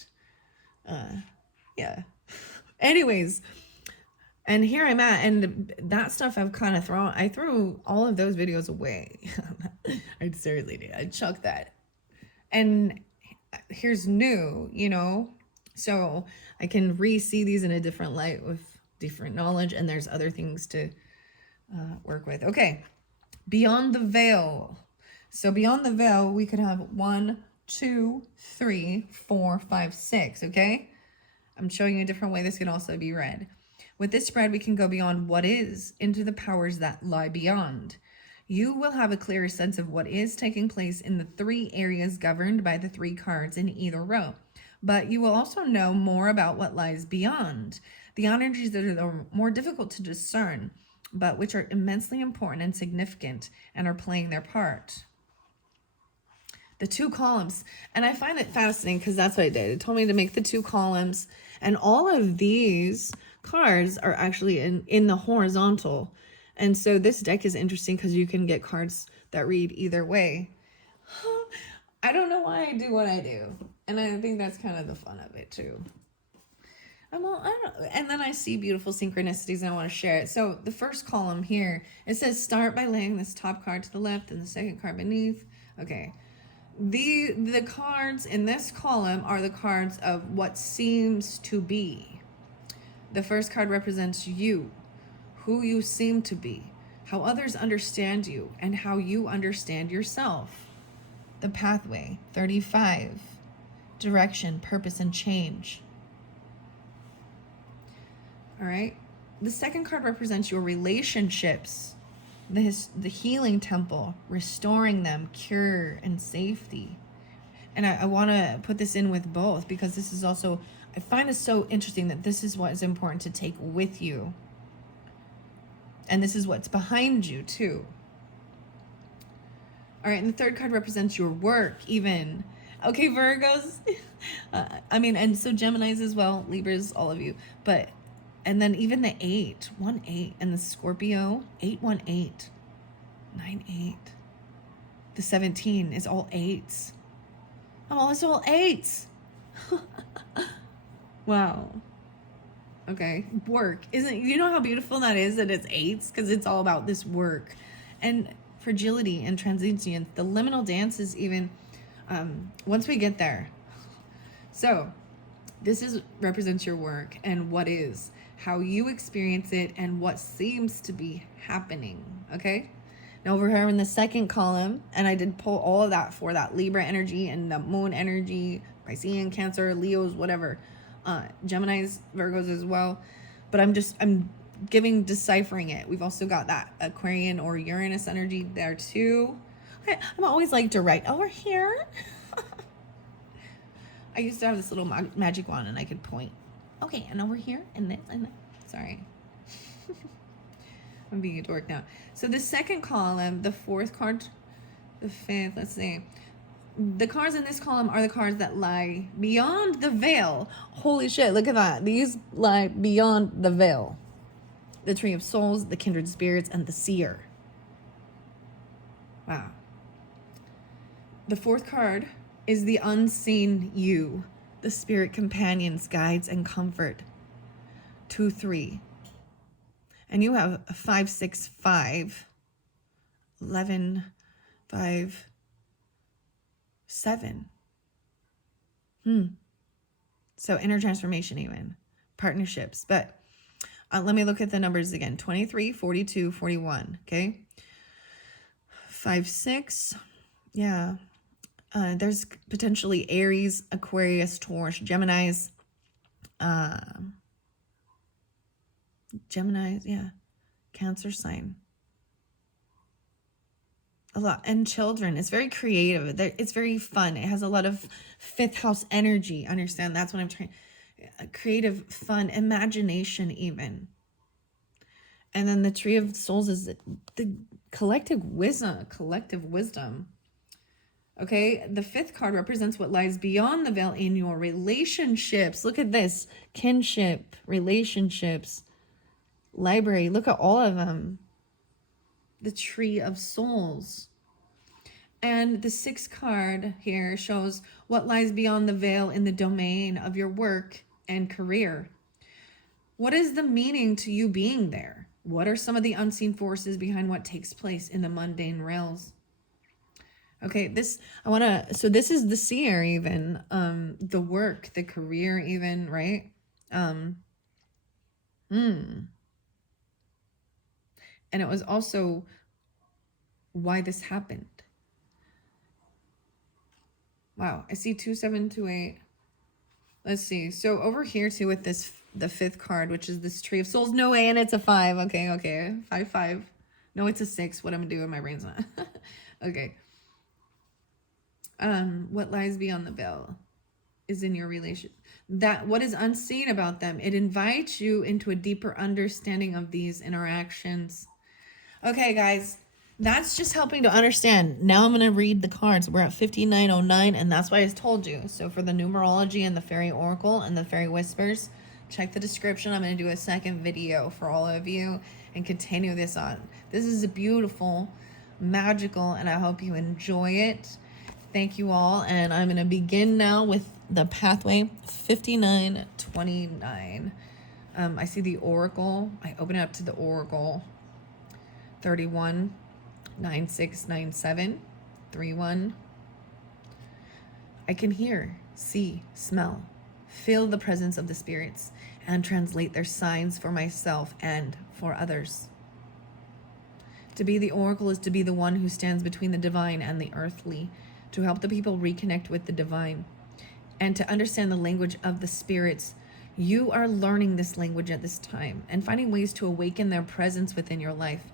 yeah. Anyways, and here I'm at, and that stuff I've kind of I threw all of those videos away. I seriously did. I chucked that. And here's new, you know, so I can re-see these in a different light with different knowledge, and there's other things to work with. Okay, beyond the veil. So beyond the veil, we could have 1, 2, 3, 4, 5, 6, okay? I'm showing you a different way this can also be read. With this spread, we can go beyond what is into the powers that lie beyond. You will have a clearer sense of what is taking place in the 3 areas governed by the 3 cards in either row. But you will also know more about what lies beyond. The energies that are more difficult to discern, but which are immensely important and significant and are playing their part. The 2 columns. And I find it fascinating because that's what I did. It told me to make the 2 columns. And all of these cards are actually in the horizontal. And so this deck is interesting because you can get cards that read either way. I don't know why I do what I do. And I think that's kind of the fun of it too. And then I see beautiful synchronicities and I want to share it. So the first column here, it says start by laying this top card to the left and the second card beneath. Okay. The cards in this column are the cards of what seems to be. The first card represents you. who you seem to be, how others understand you, and how you understand yourself. The pathway, 35, direction, purpose, and change. All right. The second card represents your relationships, the healing temple, restoring them, cure, and safety. And I want to put this in with both, because this is also, I find it so interesting that this is what is important to take with you. And this is what's behind you too. All right, and the third card represents your work, even. Okay, Virgos. And so Geminis as well, Libras, all of you. But, and then even the 8, 1-8, and the Scorpio, 8-1-8, 9-8. The 17 is all 8s. Oh, it's all 8s. Wow. Okay, work. You know how beautiful that is, that it's 8s? Because it's all about this work. And fragility and transience, the liminal dances even, once we get there. So, this represents your work and what is, how you experience it, and what seems to be happening, okay? Now over here in the second column, and I did pull all of that for that Libra energy and the moon energy, Piscean, Cancer, Leos, whatever, Geminis, Virgos as well. But I'm deciphering it. We've also got that Aquarian or Uranus energy there too. I'm always like to write over here. I used to have this little magic wand and I could point. Okay, and over here, and this, and that. Sorry. I'm being a dork now. So the second column, the fourth card, the fifth, let's see. The cards in this column are the cards that lie beyond the veil. Holy shit, look at that. These lie beyond the veil. The Tree of Souls, the Kindred Spirits, and the Seer. Wow. The fourth card is the unseen you, the spirit companions, guides, and comfort. 2-3. And you have a 5-6-5, 11, 5, 7. So inner transformation even. Partnerships. But let me look at the numbers again. 23, 42, 41. Okay. 5, 6. Yeah. There's potentially Aries, Aquarius, Taurus, Geminis. Geminis, yeah. Cancer sign. A lot. And children. It's very creative. It's very fun. It has a lot of fifth house energy. Understand? That's what I'm trying. Creative, fun, imagination even. And then the Tree of Souls is the collective wisdom. Okay, the fifth card represents what lies beyond the veil in your relationships. Look at this. Kinship, relationships, library. Look at all of them. The Tree of Souls. And the sixth card here shows what lies beyond the veil in the domain of your work and career. What is the meaning to you being there? What are some of the unseen forces behind what takes place in the mundane realms? Okay, so this is the seer even, the work, the career even, right? And it was also why this happened. Wow, I see 2, 7, 2, 8. Let's see. So over here too with this, the fifth card, which is this Tree of Souls. No way, and it's a 5. Okay. 5, 5. No, it's a 6. What I'm gonna do in my brain's not. Okay. What lies beyond the veil is in your relation. That what is unseen about them, it invites you into a deeper understanding of these interactions. Okay, guys, that's just helping to understand. Now I'm going to read the cards. We're at 5909, and that's why I told you. So for the numerology and the fairy oracle and the fairy whispers, check the description. I'm going to do a second video for all of you and continue this on. This is a beautiful, magical, and I hope you enjoy it. Thank you all, and I'm going to begin now with the pathway 5929. I see the oracle. I open it up to the oracle. 31, 9697, 31. I can hear, see, smell, feel the presence of the spirits and translate their signs for myself and for others. To be the oracle is to be the one who stands between the divine and the earthly, to help the people reconnect with the divine, and to understand the language of the spirits. You are learning this language at this time and finding ways to awaken their presence within your life.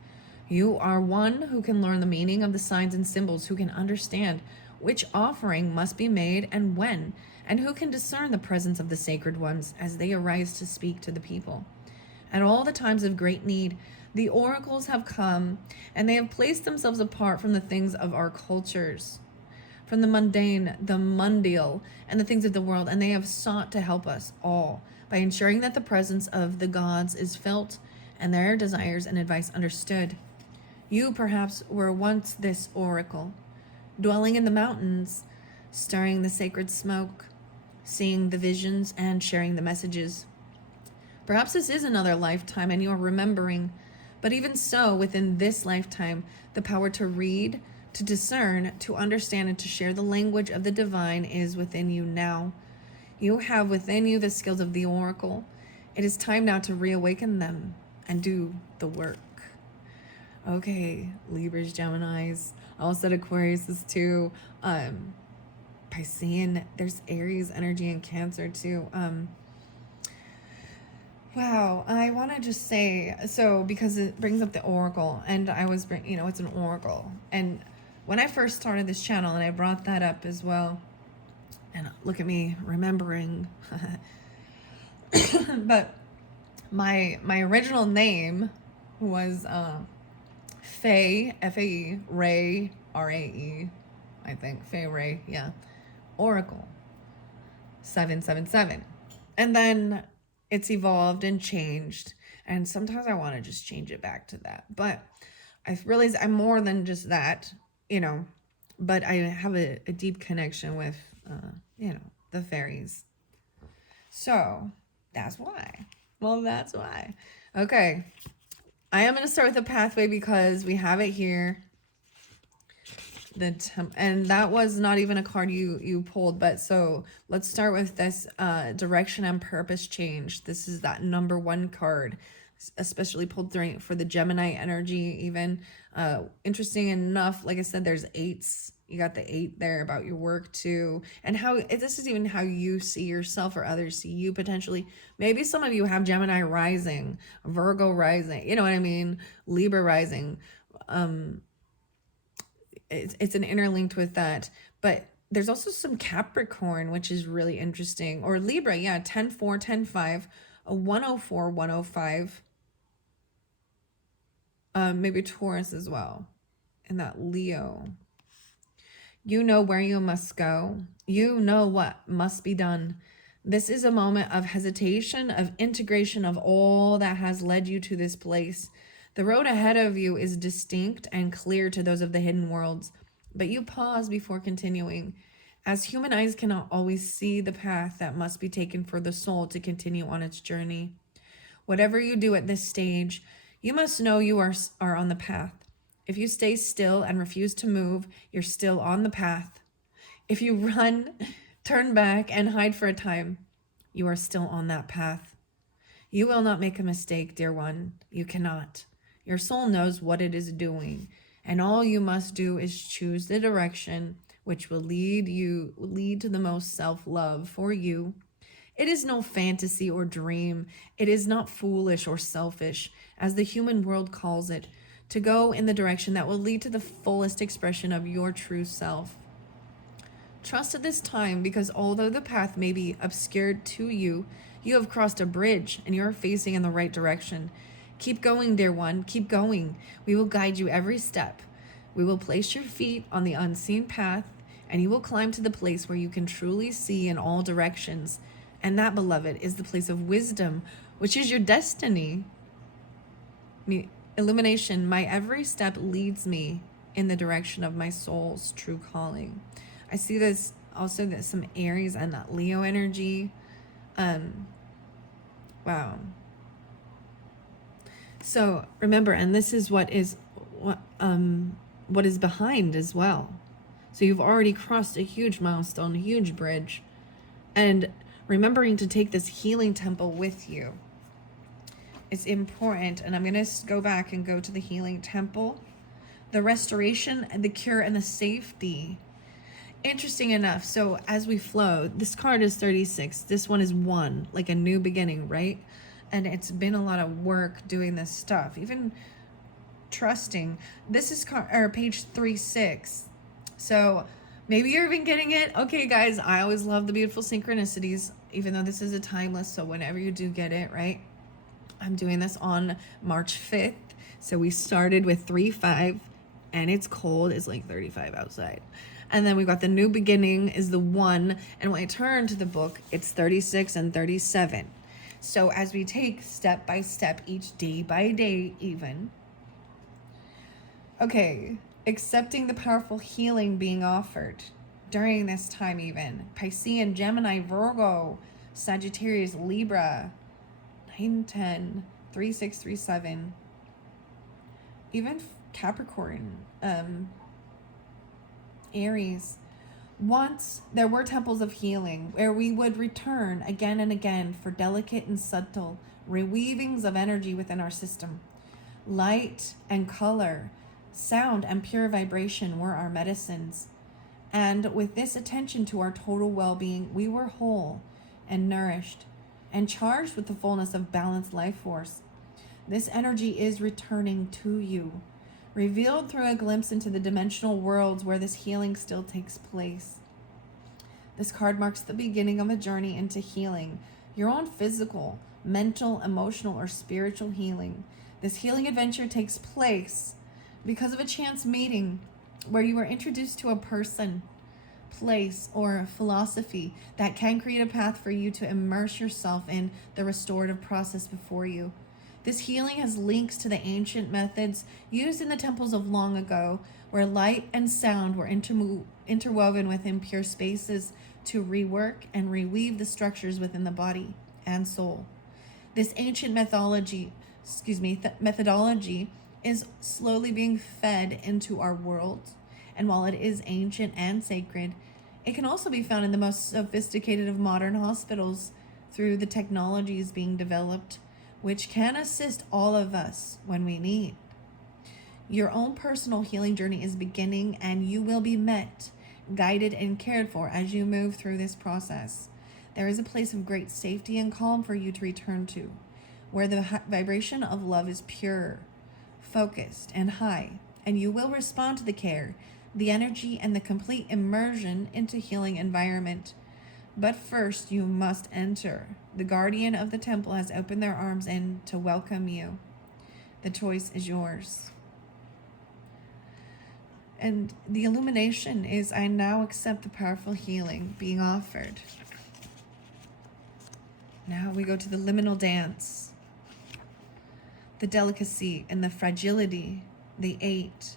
You are one who can learn the meaning of the signs and symbols, who can understand which offering must be made and when, and who can discern the presence of the sacred ones as they arise to speak to the people. At all the times of great need, the oracles have come, and they have placed themselves apart from the things of our cultures, from the mundane, the mundial, and the things of the world, and they have sought to help us all by ensuring that the presence of the gods is felt and their desires and advice understood. You perhaps were once this oracle, dwelling in the mountains, stirring the sacred smoke, seeing the visions, and sharing the messages. Perhaps this is another lifetime and you are remembering, but even so, within this lifetime, the power to read, to discern, to understand, and to share the language of the divine is within you now. You have within you the skills of the oracle. It is time now to reawaken them and do the work. Okay, Libras, Geminis, I also said Aquarius is too. Piscean, there's Aries energy and Cancer too. Wow, I want to just say, so because it brings up the oracle, and I was, it's an oracle. And when I first started this channel, and I brought that up as well, and look at me remembering, but my original name was Faye, F-A-E, Ray, R-A-E, I think, Faye Ray, yeah, Oracle, 777. And then it's evolved and changed, and sometimes I want to just change it back to that. But I realize I'm more than just that, but I have a deep connection with, the fairies. So that's why. Well, that's why. Okay. I am going to start with the pathway because we have it here. And that was not even a card you pulled, but so let's start with this direction and purpose change. This is that number 1 card, especially pulled for the Gemini energy. Even interesting enough, like I said, there's 8s. You got the 8 there about your work too, and how this is even how you see yourself or others see you potentially. Maybe some of you have Gemini rising, Virgo rising, you know what I mean, Libra rising. It's an interlinked with that, but there's also some Capricorn, which is really interesting, or Libra, yeah, 10-4, 10-5, a 104, 105, maybe Taurus as well, and that Leo. You know where you must go. You know what must be done. This is a moment of hesitation, of integration of all that has led you to this place. The road ahead of you is distinct and clear to those of the hidden worlds, but you pause before continuing, as human eyes cannot always see the path that must be taken for the soul to continue on its journey. Whatever you do at this stage, you must know you are on the path. If you stay still and refuse to move, you're still on the path. If you run, turn back, and hide for a time, you are still on that path. You will not make a mistake, dear one. You cannot. Your soul knows what it is doing, and all you must do is choose the direction which will lead to the most self-love for you. It is no fantasy or dream. It is not foolish or selfish, as the human world calls it, to go in the direction that will lead to the fullest expression of your true self. Trust at this time, because although the path may be obscured to you, you have crossed a bridge and you are facing in the right direction. Keep going, dear one, keep going. We will guide you every step. We will place your feet on the unseen path, and you will climb to the place where you can truly see in all directions. And that, beloved, is the place of wisdom, which is your destiny. Illumination, my every step leads me in the direction of my soul's true calling. I see this also, that some Aries and that Leo energy. Wow. So remember, and this is what is behind as well. So you've already crossed a huge milestone, a huge bridge. And remembering to take this healing temple with you is important. And I'm going to go back and go to the healing temple, the restoration and the cure and the safety. Interesting enough, so as we flow, this card is 36. This one is 1, like a new beginning, right? And it's been a lot of work doing this stuff, even trusting. This is page 36. So maybe you're even getting it. Okay, guys, I always love the beautiful synchronicities, even though this is a timeless. So whenever you do get it, right? I'm doing this on March 5th. So we started with 3-5, and it's cold. It's like 35 outside. And then we got the new beginning is the 1. And when I turn to the book, it's 36 and 37. So as we take step by step, each day by day even. Okay, accepting the powerful healing being offered during this time even. Piscean, Gemini, Virgo, Sagittarius, Libra, 9, 10, 3, 6, 3, 7. Even Capricorn, Aries. Once there were temples of healing where we would return again and again for delicate and subtle reweavings of energy within our system. Light and color, sound and pure vibration were our medicines. And with this attention to our total well-being, we were whole and nourished and charged with the fullness of balanced life force. This energy is returning to you, revealed through a glimpse into the dimensional worlds where this healing still takes place. This card marks the beginning of a journey into healing, your own physical, mental, emotional, or spiritual healing. This healing adventure takes place because of a chance meeting where you were introduced to a person, place, or philosophy that can create a path for you to immerse yourself in the restorative process before you. This healing has links to the ancient methods used in the temples of long ago, where light and sound were interwoven within pure spaces to rework and reweave the structures within the body and soul. This ancient methodology is slowly being fed into our world. And while it is ancient and sacred, it can also be found in the most sophisticated of modern hospitals through the technologies being developed, which can assist all of us when we need. Your own personal healing journey is beginning, and you will be met, guided, and cared for as you move through this process. There is a place of great safety and calm for you to return to, where the vibration of love is pure, focused, and high, and you will respond to the care, the energy, and the complete immersion into healing environment. But first, you must enter. The guardian of the temple has opened their arms in to welcome you. The choice is yours. And the illumination is, I now accept the powerful healing being offered. Now we go to the liminal dance. The delicacy and the fragility, the 8.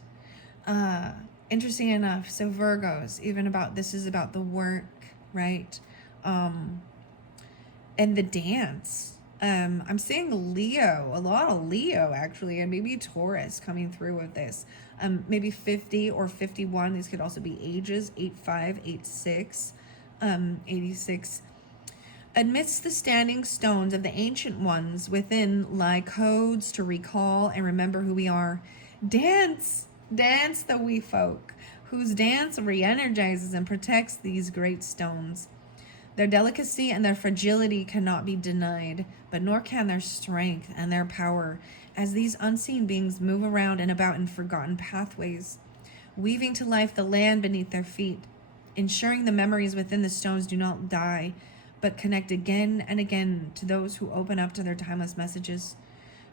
Interesting enough, so Virgos, even about, this is about the work, right? And the dance. I'm seeing Leo, a lot of Leo actually, and maybe Taurus coming through with this. Maybe 50 or 51. These could also be ages, 85, 86, 86. Amidst the standing stones of the ancient ones within lie codes to recall and remember who we are. Dance the wee folk, whose dance re-energizes and protects these great stones. Their delicacy and their fragility cannot be denied, but nor can their strength and their power, as these unseen beings move around and about in forgotten pathways, weaving to life the land beneath their feet, ensuring the memories within the stones do not die, but connect again and again to those who open up to their timeless messages.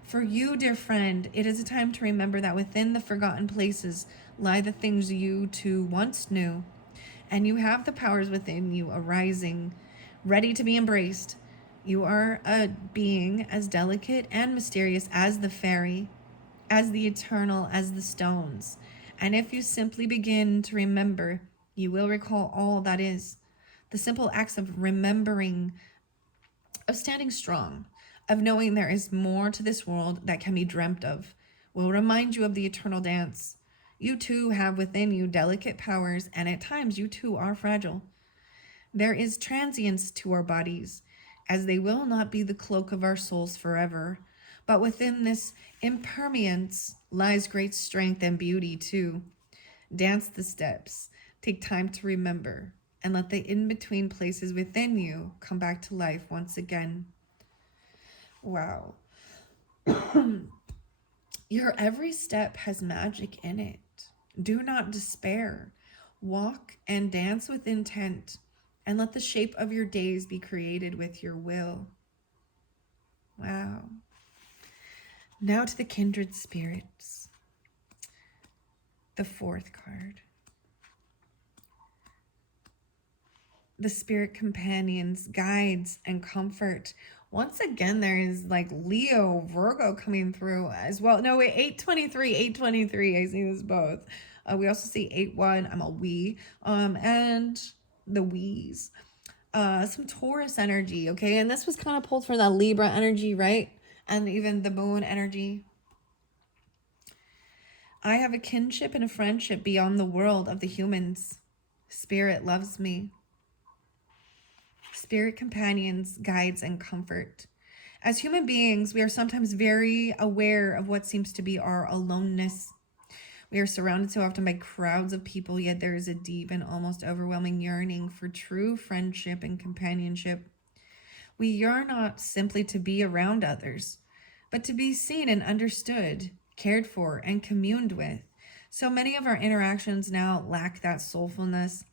For you, dear friend, it is a time to remember that within the forgotten places lie the things you too once knew, and you have the powers within you arising, ready to be embraced. You are a being as delicate and mysterious as the fairy, as the eternal as the stones. And if you simply begin to remember, you will recall all that is. The simple acts of remembering, of standing strong, of knowing there is more to this world that can be dreamt of, will remind you of the eternal dance. You too have within you delicate powers, and at times you too are fragile. There is transience to our bodies, as they will not be the cloak of our souls forever. But within this impermanence lies great strength and beauty too. Dance the steps, take time to remember, and let the in-between places within you come back to life once again. Wow. Your every step has magic in it. Do not despair. Walk and dance with intent, and let the shape of your days be created with your will. Wow. Now to the kindred spirits. The fourth card. The spirit companions, guides, and comfort. Once again, there is like Leo, Virgo coming through as well. No, wait, 823. I see this both. We also see 81. I'm a we. And the we's. Some Taurus energy, okay? And this was kind of pulled from that Libra energy, right? And even the moon energy. I have a kinship and a friendship beyond the world of the humans. Spirit loves me. Spirit companions, guides, and comfort. As human beings, we are sometimes very aware of what seems to be our aloneness. We are surrounded so often by crowds of people, yet there is a deep and almost overwhelming yearning for true friendship and companionship. We yearn not simply to be around others, but to be seen and understood, cared for, and communed with. So many of our interactions now lack that soulfulness,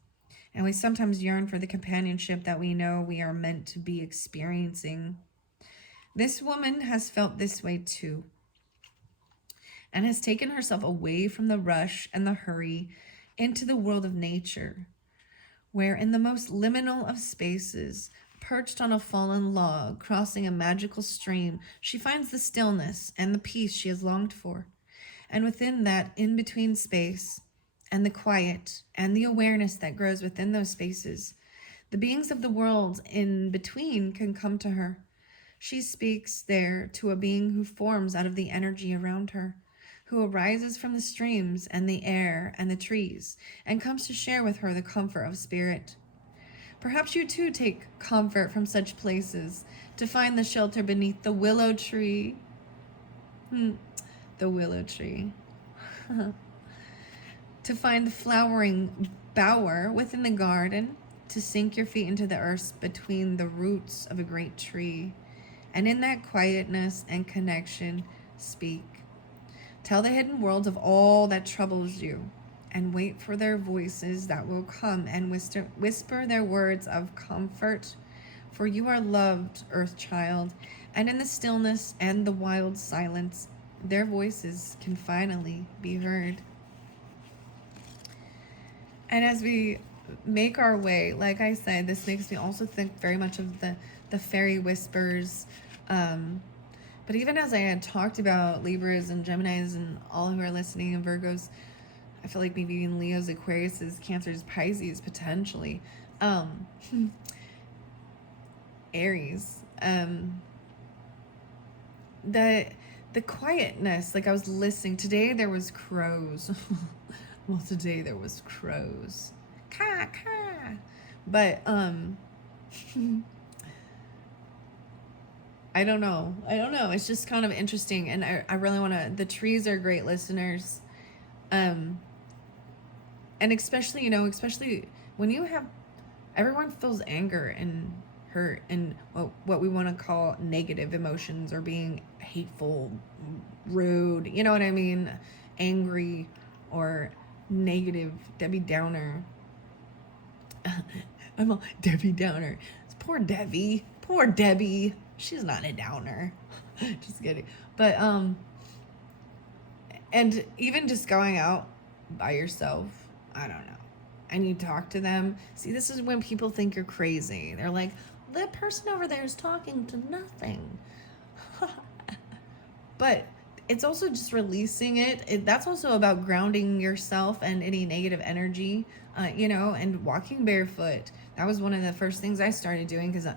and we sometimes yearn for the companionship that we know we are meant to be experiencing. This woman has felt this way too, and has taken herself away from the rush and the hurry into the world of nature, where in the most liminal of spaces, perched on a fallen log, crossing a magical stream, she finds the stillness and the peace she has longed for. And within that in-between space, and the quiet, and the awareness that grows within those spaces, the beings of the world in between can come to her. She speaks there to a being who forms out of the energy around her, who arises from the streams and the air and the trees, and comes to share with her the comfort of spirit. Perhaps you too take comfort from such places, to find the shelter beneath the willow tree. The willow tree. To find the flowering bower within the garden, to sink your feet into the earth between the roots of a great tree, and in that quietness and connection, speak. Tell the hidden worlds of all that troubles you, and wait for their voices that will come and whisper their words of comfort. For you are loved, Earth child, and in the stillness and the wild silence, their voices can finally be heard. And as we make our way, like I said, this makes me also think very much of the fairy whispers. But even as I had talked about Libras and Geminis and all who are listening and Virgos, I feel like maybe even Leos, Aquariuses, Cancers, Pisces, potentially. Aries. The quietness, like I was listening. Today there was crows. Well, today there was crows. Caw, caw. But, I don't know. It's just kind of interesting. And I really want to, the trees are great listeners. And especially, especially when you have, everyone feels anger and hurt and what we want to call negative emotions, or being hateful, rude, you know what I mean? Angry or negative, Debbie Downer. I'm a Debbie Downer. It's poor Debbie. She's not a downer. Just kidding. But, and even just going out by yourself, I don't know, and you talk to them. See, this is when people think you're crazy. They're like, that person over there is talking to nothing. But it's also just releasing it. That's also about grounding yourself and any negative energy, and walking barefoot. That was one of the first things I started doing, because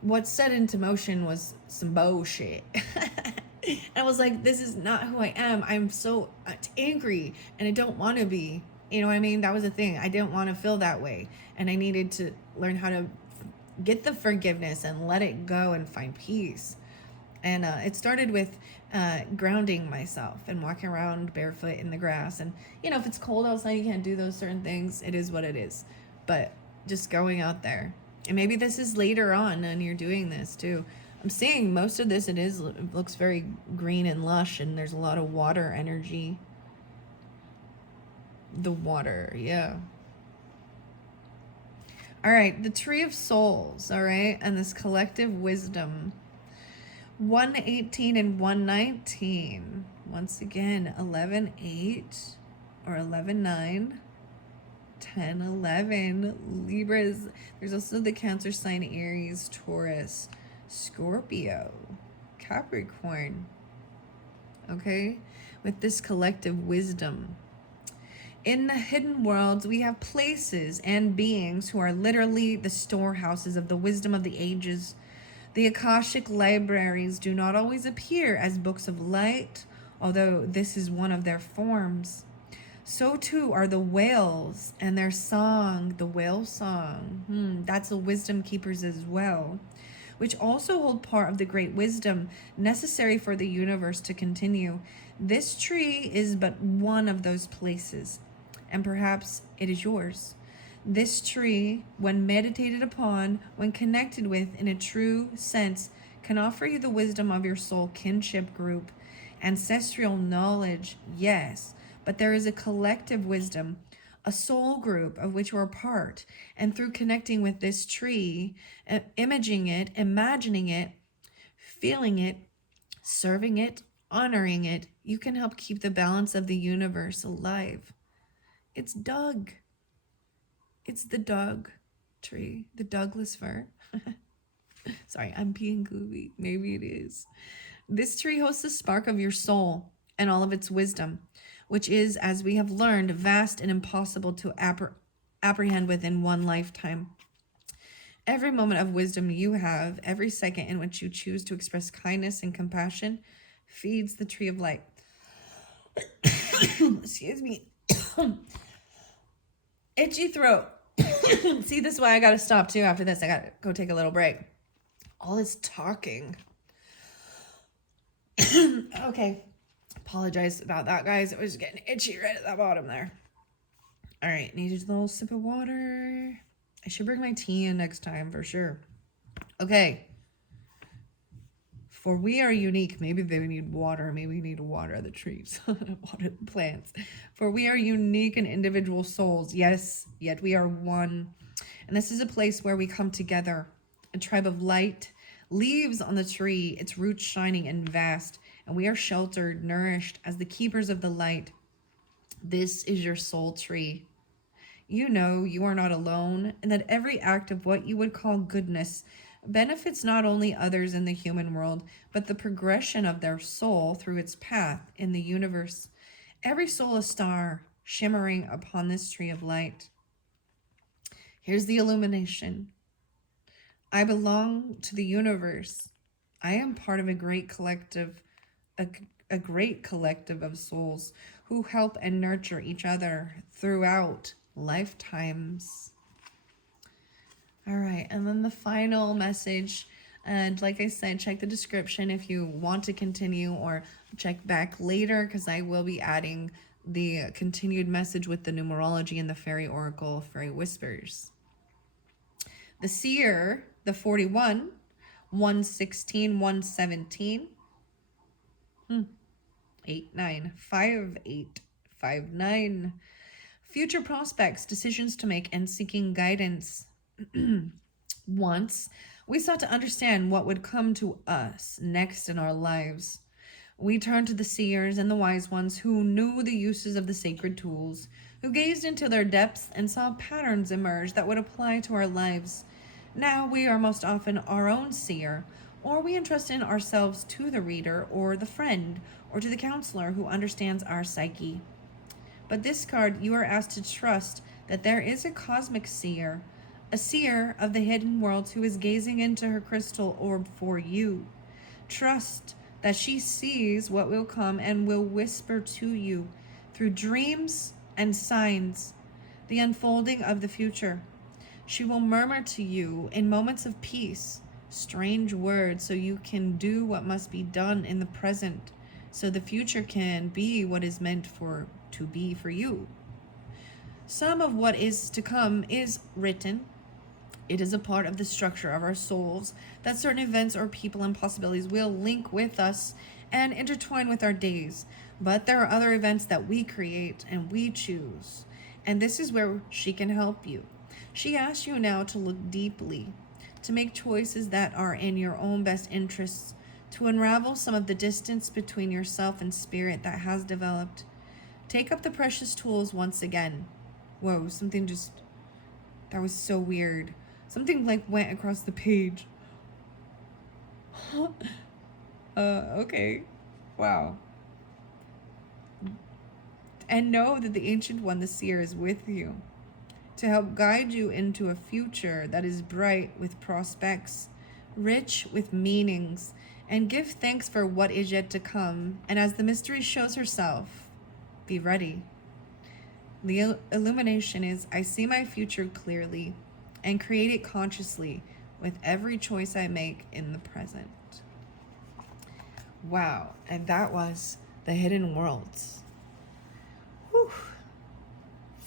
what set into motion was some bullshit. And I was like, this is not who I am. I'm so angry and I don't want to be. You know what I mean? That was the thing. I didn't want to feel that way. And I needed to learn how to get the forgiveness and let it go and find peace. And it started with grounding myself and walking around barefoot in the grass. And, you know, if it's cold outside, you can't do those certain things. It is what it is. But just going out there. And maybe this is later on and you're doing this too. I'm seeing most of this, it looks very green and lush, and there's a lot of water energy. The water, yeah. All right, the Tree of Souls, all right, and this collective wisdom. 118 and 119. Once again, 11-8 or 11-9. 10-11. Libras. There's also the Cancer sign, Aries, Taurus, Scorpio, Capricorn. Okay? With this collective wisdom. In the hidden worlds, we have places and beings who are literally the storehouses of the wisdom of the ages. The Akashic libraries do not always appear as books of light, although this is one of their forms. So too are the whales and their song, the whale song. That's the wisdom keepers as well, which also hold part of the great wisdom necessary for the universe to continue. This tree is but one of those places, and perhaps it is yours. This tree, when meditated upon, when connected with in a true sense, can offer you the wisdom of your soul kinship group, ancestral knowledge, yes, but there is a collective wisdom, a soul group of which you are part, and through connecting with this tree, imaging it, imagining it, feeling it, serving it, honoring it, you can help keep the balance of the universe alive. It's Doug. It's the Doug tree, the Douglas fir. Sorry, I'm being goofy. Maybe it is. This tree hosts the spark of your soul and all of its wisdom, which is, as we have learned, vast and impossible to apprehend within one lifetime. Every moment of wisdom you have, every second in which you choose to express kindness and compassion, feeds the tree of light. Excuse me. Itchy throat. See, this is why I gotta stop too after this. I gotta go take a little break. All this talking. Okay. Apologize about that, guys. It was getting itchy right at the bottom there. All right, need a little sip of water. I should bring my tea in next time for sure. Okay. For we are unique. Maybe they need water. Maybe we need to water the trees, water the plants. For we are unique and individual souls. Yes, yet we are one. And this is a place where we come together. A tribe of light, leaves on the tree, its roots shining and vast. And we are sheltered, nourished as the keepers of the light. This is your soul tree. You know you are not alone, and that every act of what you would call goodness benefits not only others in the human world, but the progression of their soul through its path in the universe. Every soul a star shimmering upon this tree of light. Here's the illumination. I belong to the universe. I am part of a great collective, a great collective of souls who help and nurture each other throughout lifetimes. All right, and then the final message, and like I said, check the description if you want to continue, or check back later because I will be adding the continued message with the numerology and the fairy oracle, fairy whispers. The seer, the 41, 116, 117, 8, 9, 5, 8, 5, 9. Future prospects, decisions to make, and seeking guidance. Once, we sought to understand what would come to us next in our lives. We turned to the seers and the wise ones who knew the uses of the sacred tools, who gazed into their depths and saw patterns emerge that would apply to our lives. Now we are most often our own seer, or we entrust in ourselves to the reader or the friend or to the counselor who understands our psyche. But this card, you are asked to trust that there is a cosmic seer, a seer of the hidden worlds who is gazing into her crystal orb for you. Trust that she sees what will come and will whisper to you through dreams and signs, the unfolding of the future. She will murmur to you in moments of peace strange words so you can do what must be done in the present, so the future can be what is meant for to be for you. Some of what is to come is written. It is a part of the structure of our souls that certain events or people and possibilities will link with us and intertwine with our days. But there are other events that we create and we choose. And this is where she can help you. She asks you now to look deeply, to make choices that are in your own best interests, to unravel some of the distance between yourself and spirit that has developed. Take up the precious tools once again. Whoa, something just, that was so weird. Something like went across the page. Okay. Wow. And know that the Ancient One, the Seer, is with you to help guide you into a future that is bright with prospects, rich with meanings, and give thanks for what is yet to come. And as the mystery shows herself, be ready. The illumination is, I see my future clearly and create it consciously with every choice I make in the present. Wow, and that was the Hidden Worlds. Whew.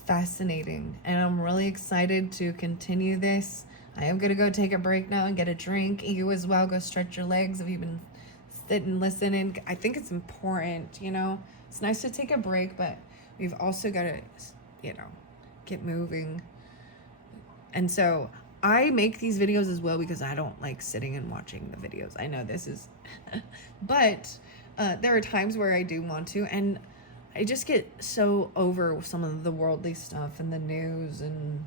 Fascinating, and I'm really excited to continue this. I am gonna go take a break now and get a drink. You as well, go stretch your legs if you've been sitting listening. I think it's important, you know. It's nice to take a break, but we've also got to, you know, get moving. And so I make these videos as well because I don't like sitting and watching the videos. I know this is, but there are times where I do want to, and I just get so over some of the worldly stuff and the news and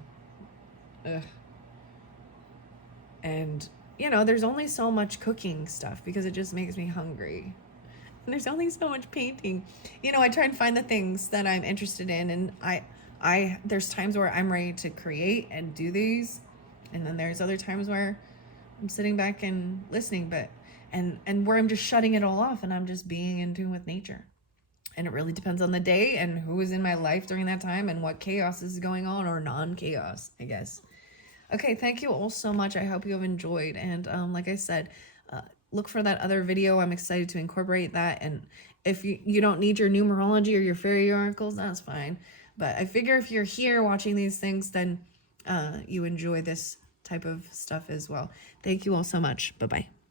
you know, there's only so much cooking stuff because it just makes me hungry. And there's only so much painting. You know, I try and find the things that I'm interested in, and I there's times where I'm ready to create and do these, and then there's other times where I'm sitting back and listening, but and where I'm just shutting it all off and I'm just being in tune with nature. And it really depends on the day and who is in my life during that time and what chaos is going on, or non-chaos, I guess. Okay, thank you all so much. I hope you have enjoyed. And like I said, look for that other video. I'm excited to incorporate that. And if you don't need your numerology or your fairy oracles, that's fine. But I figure if you're here watching these things, then you enjoy this type of stuff as well. Thank you all so much. Bye-bye.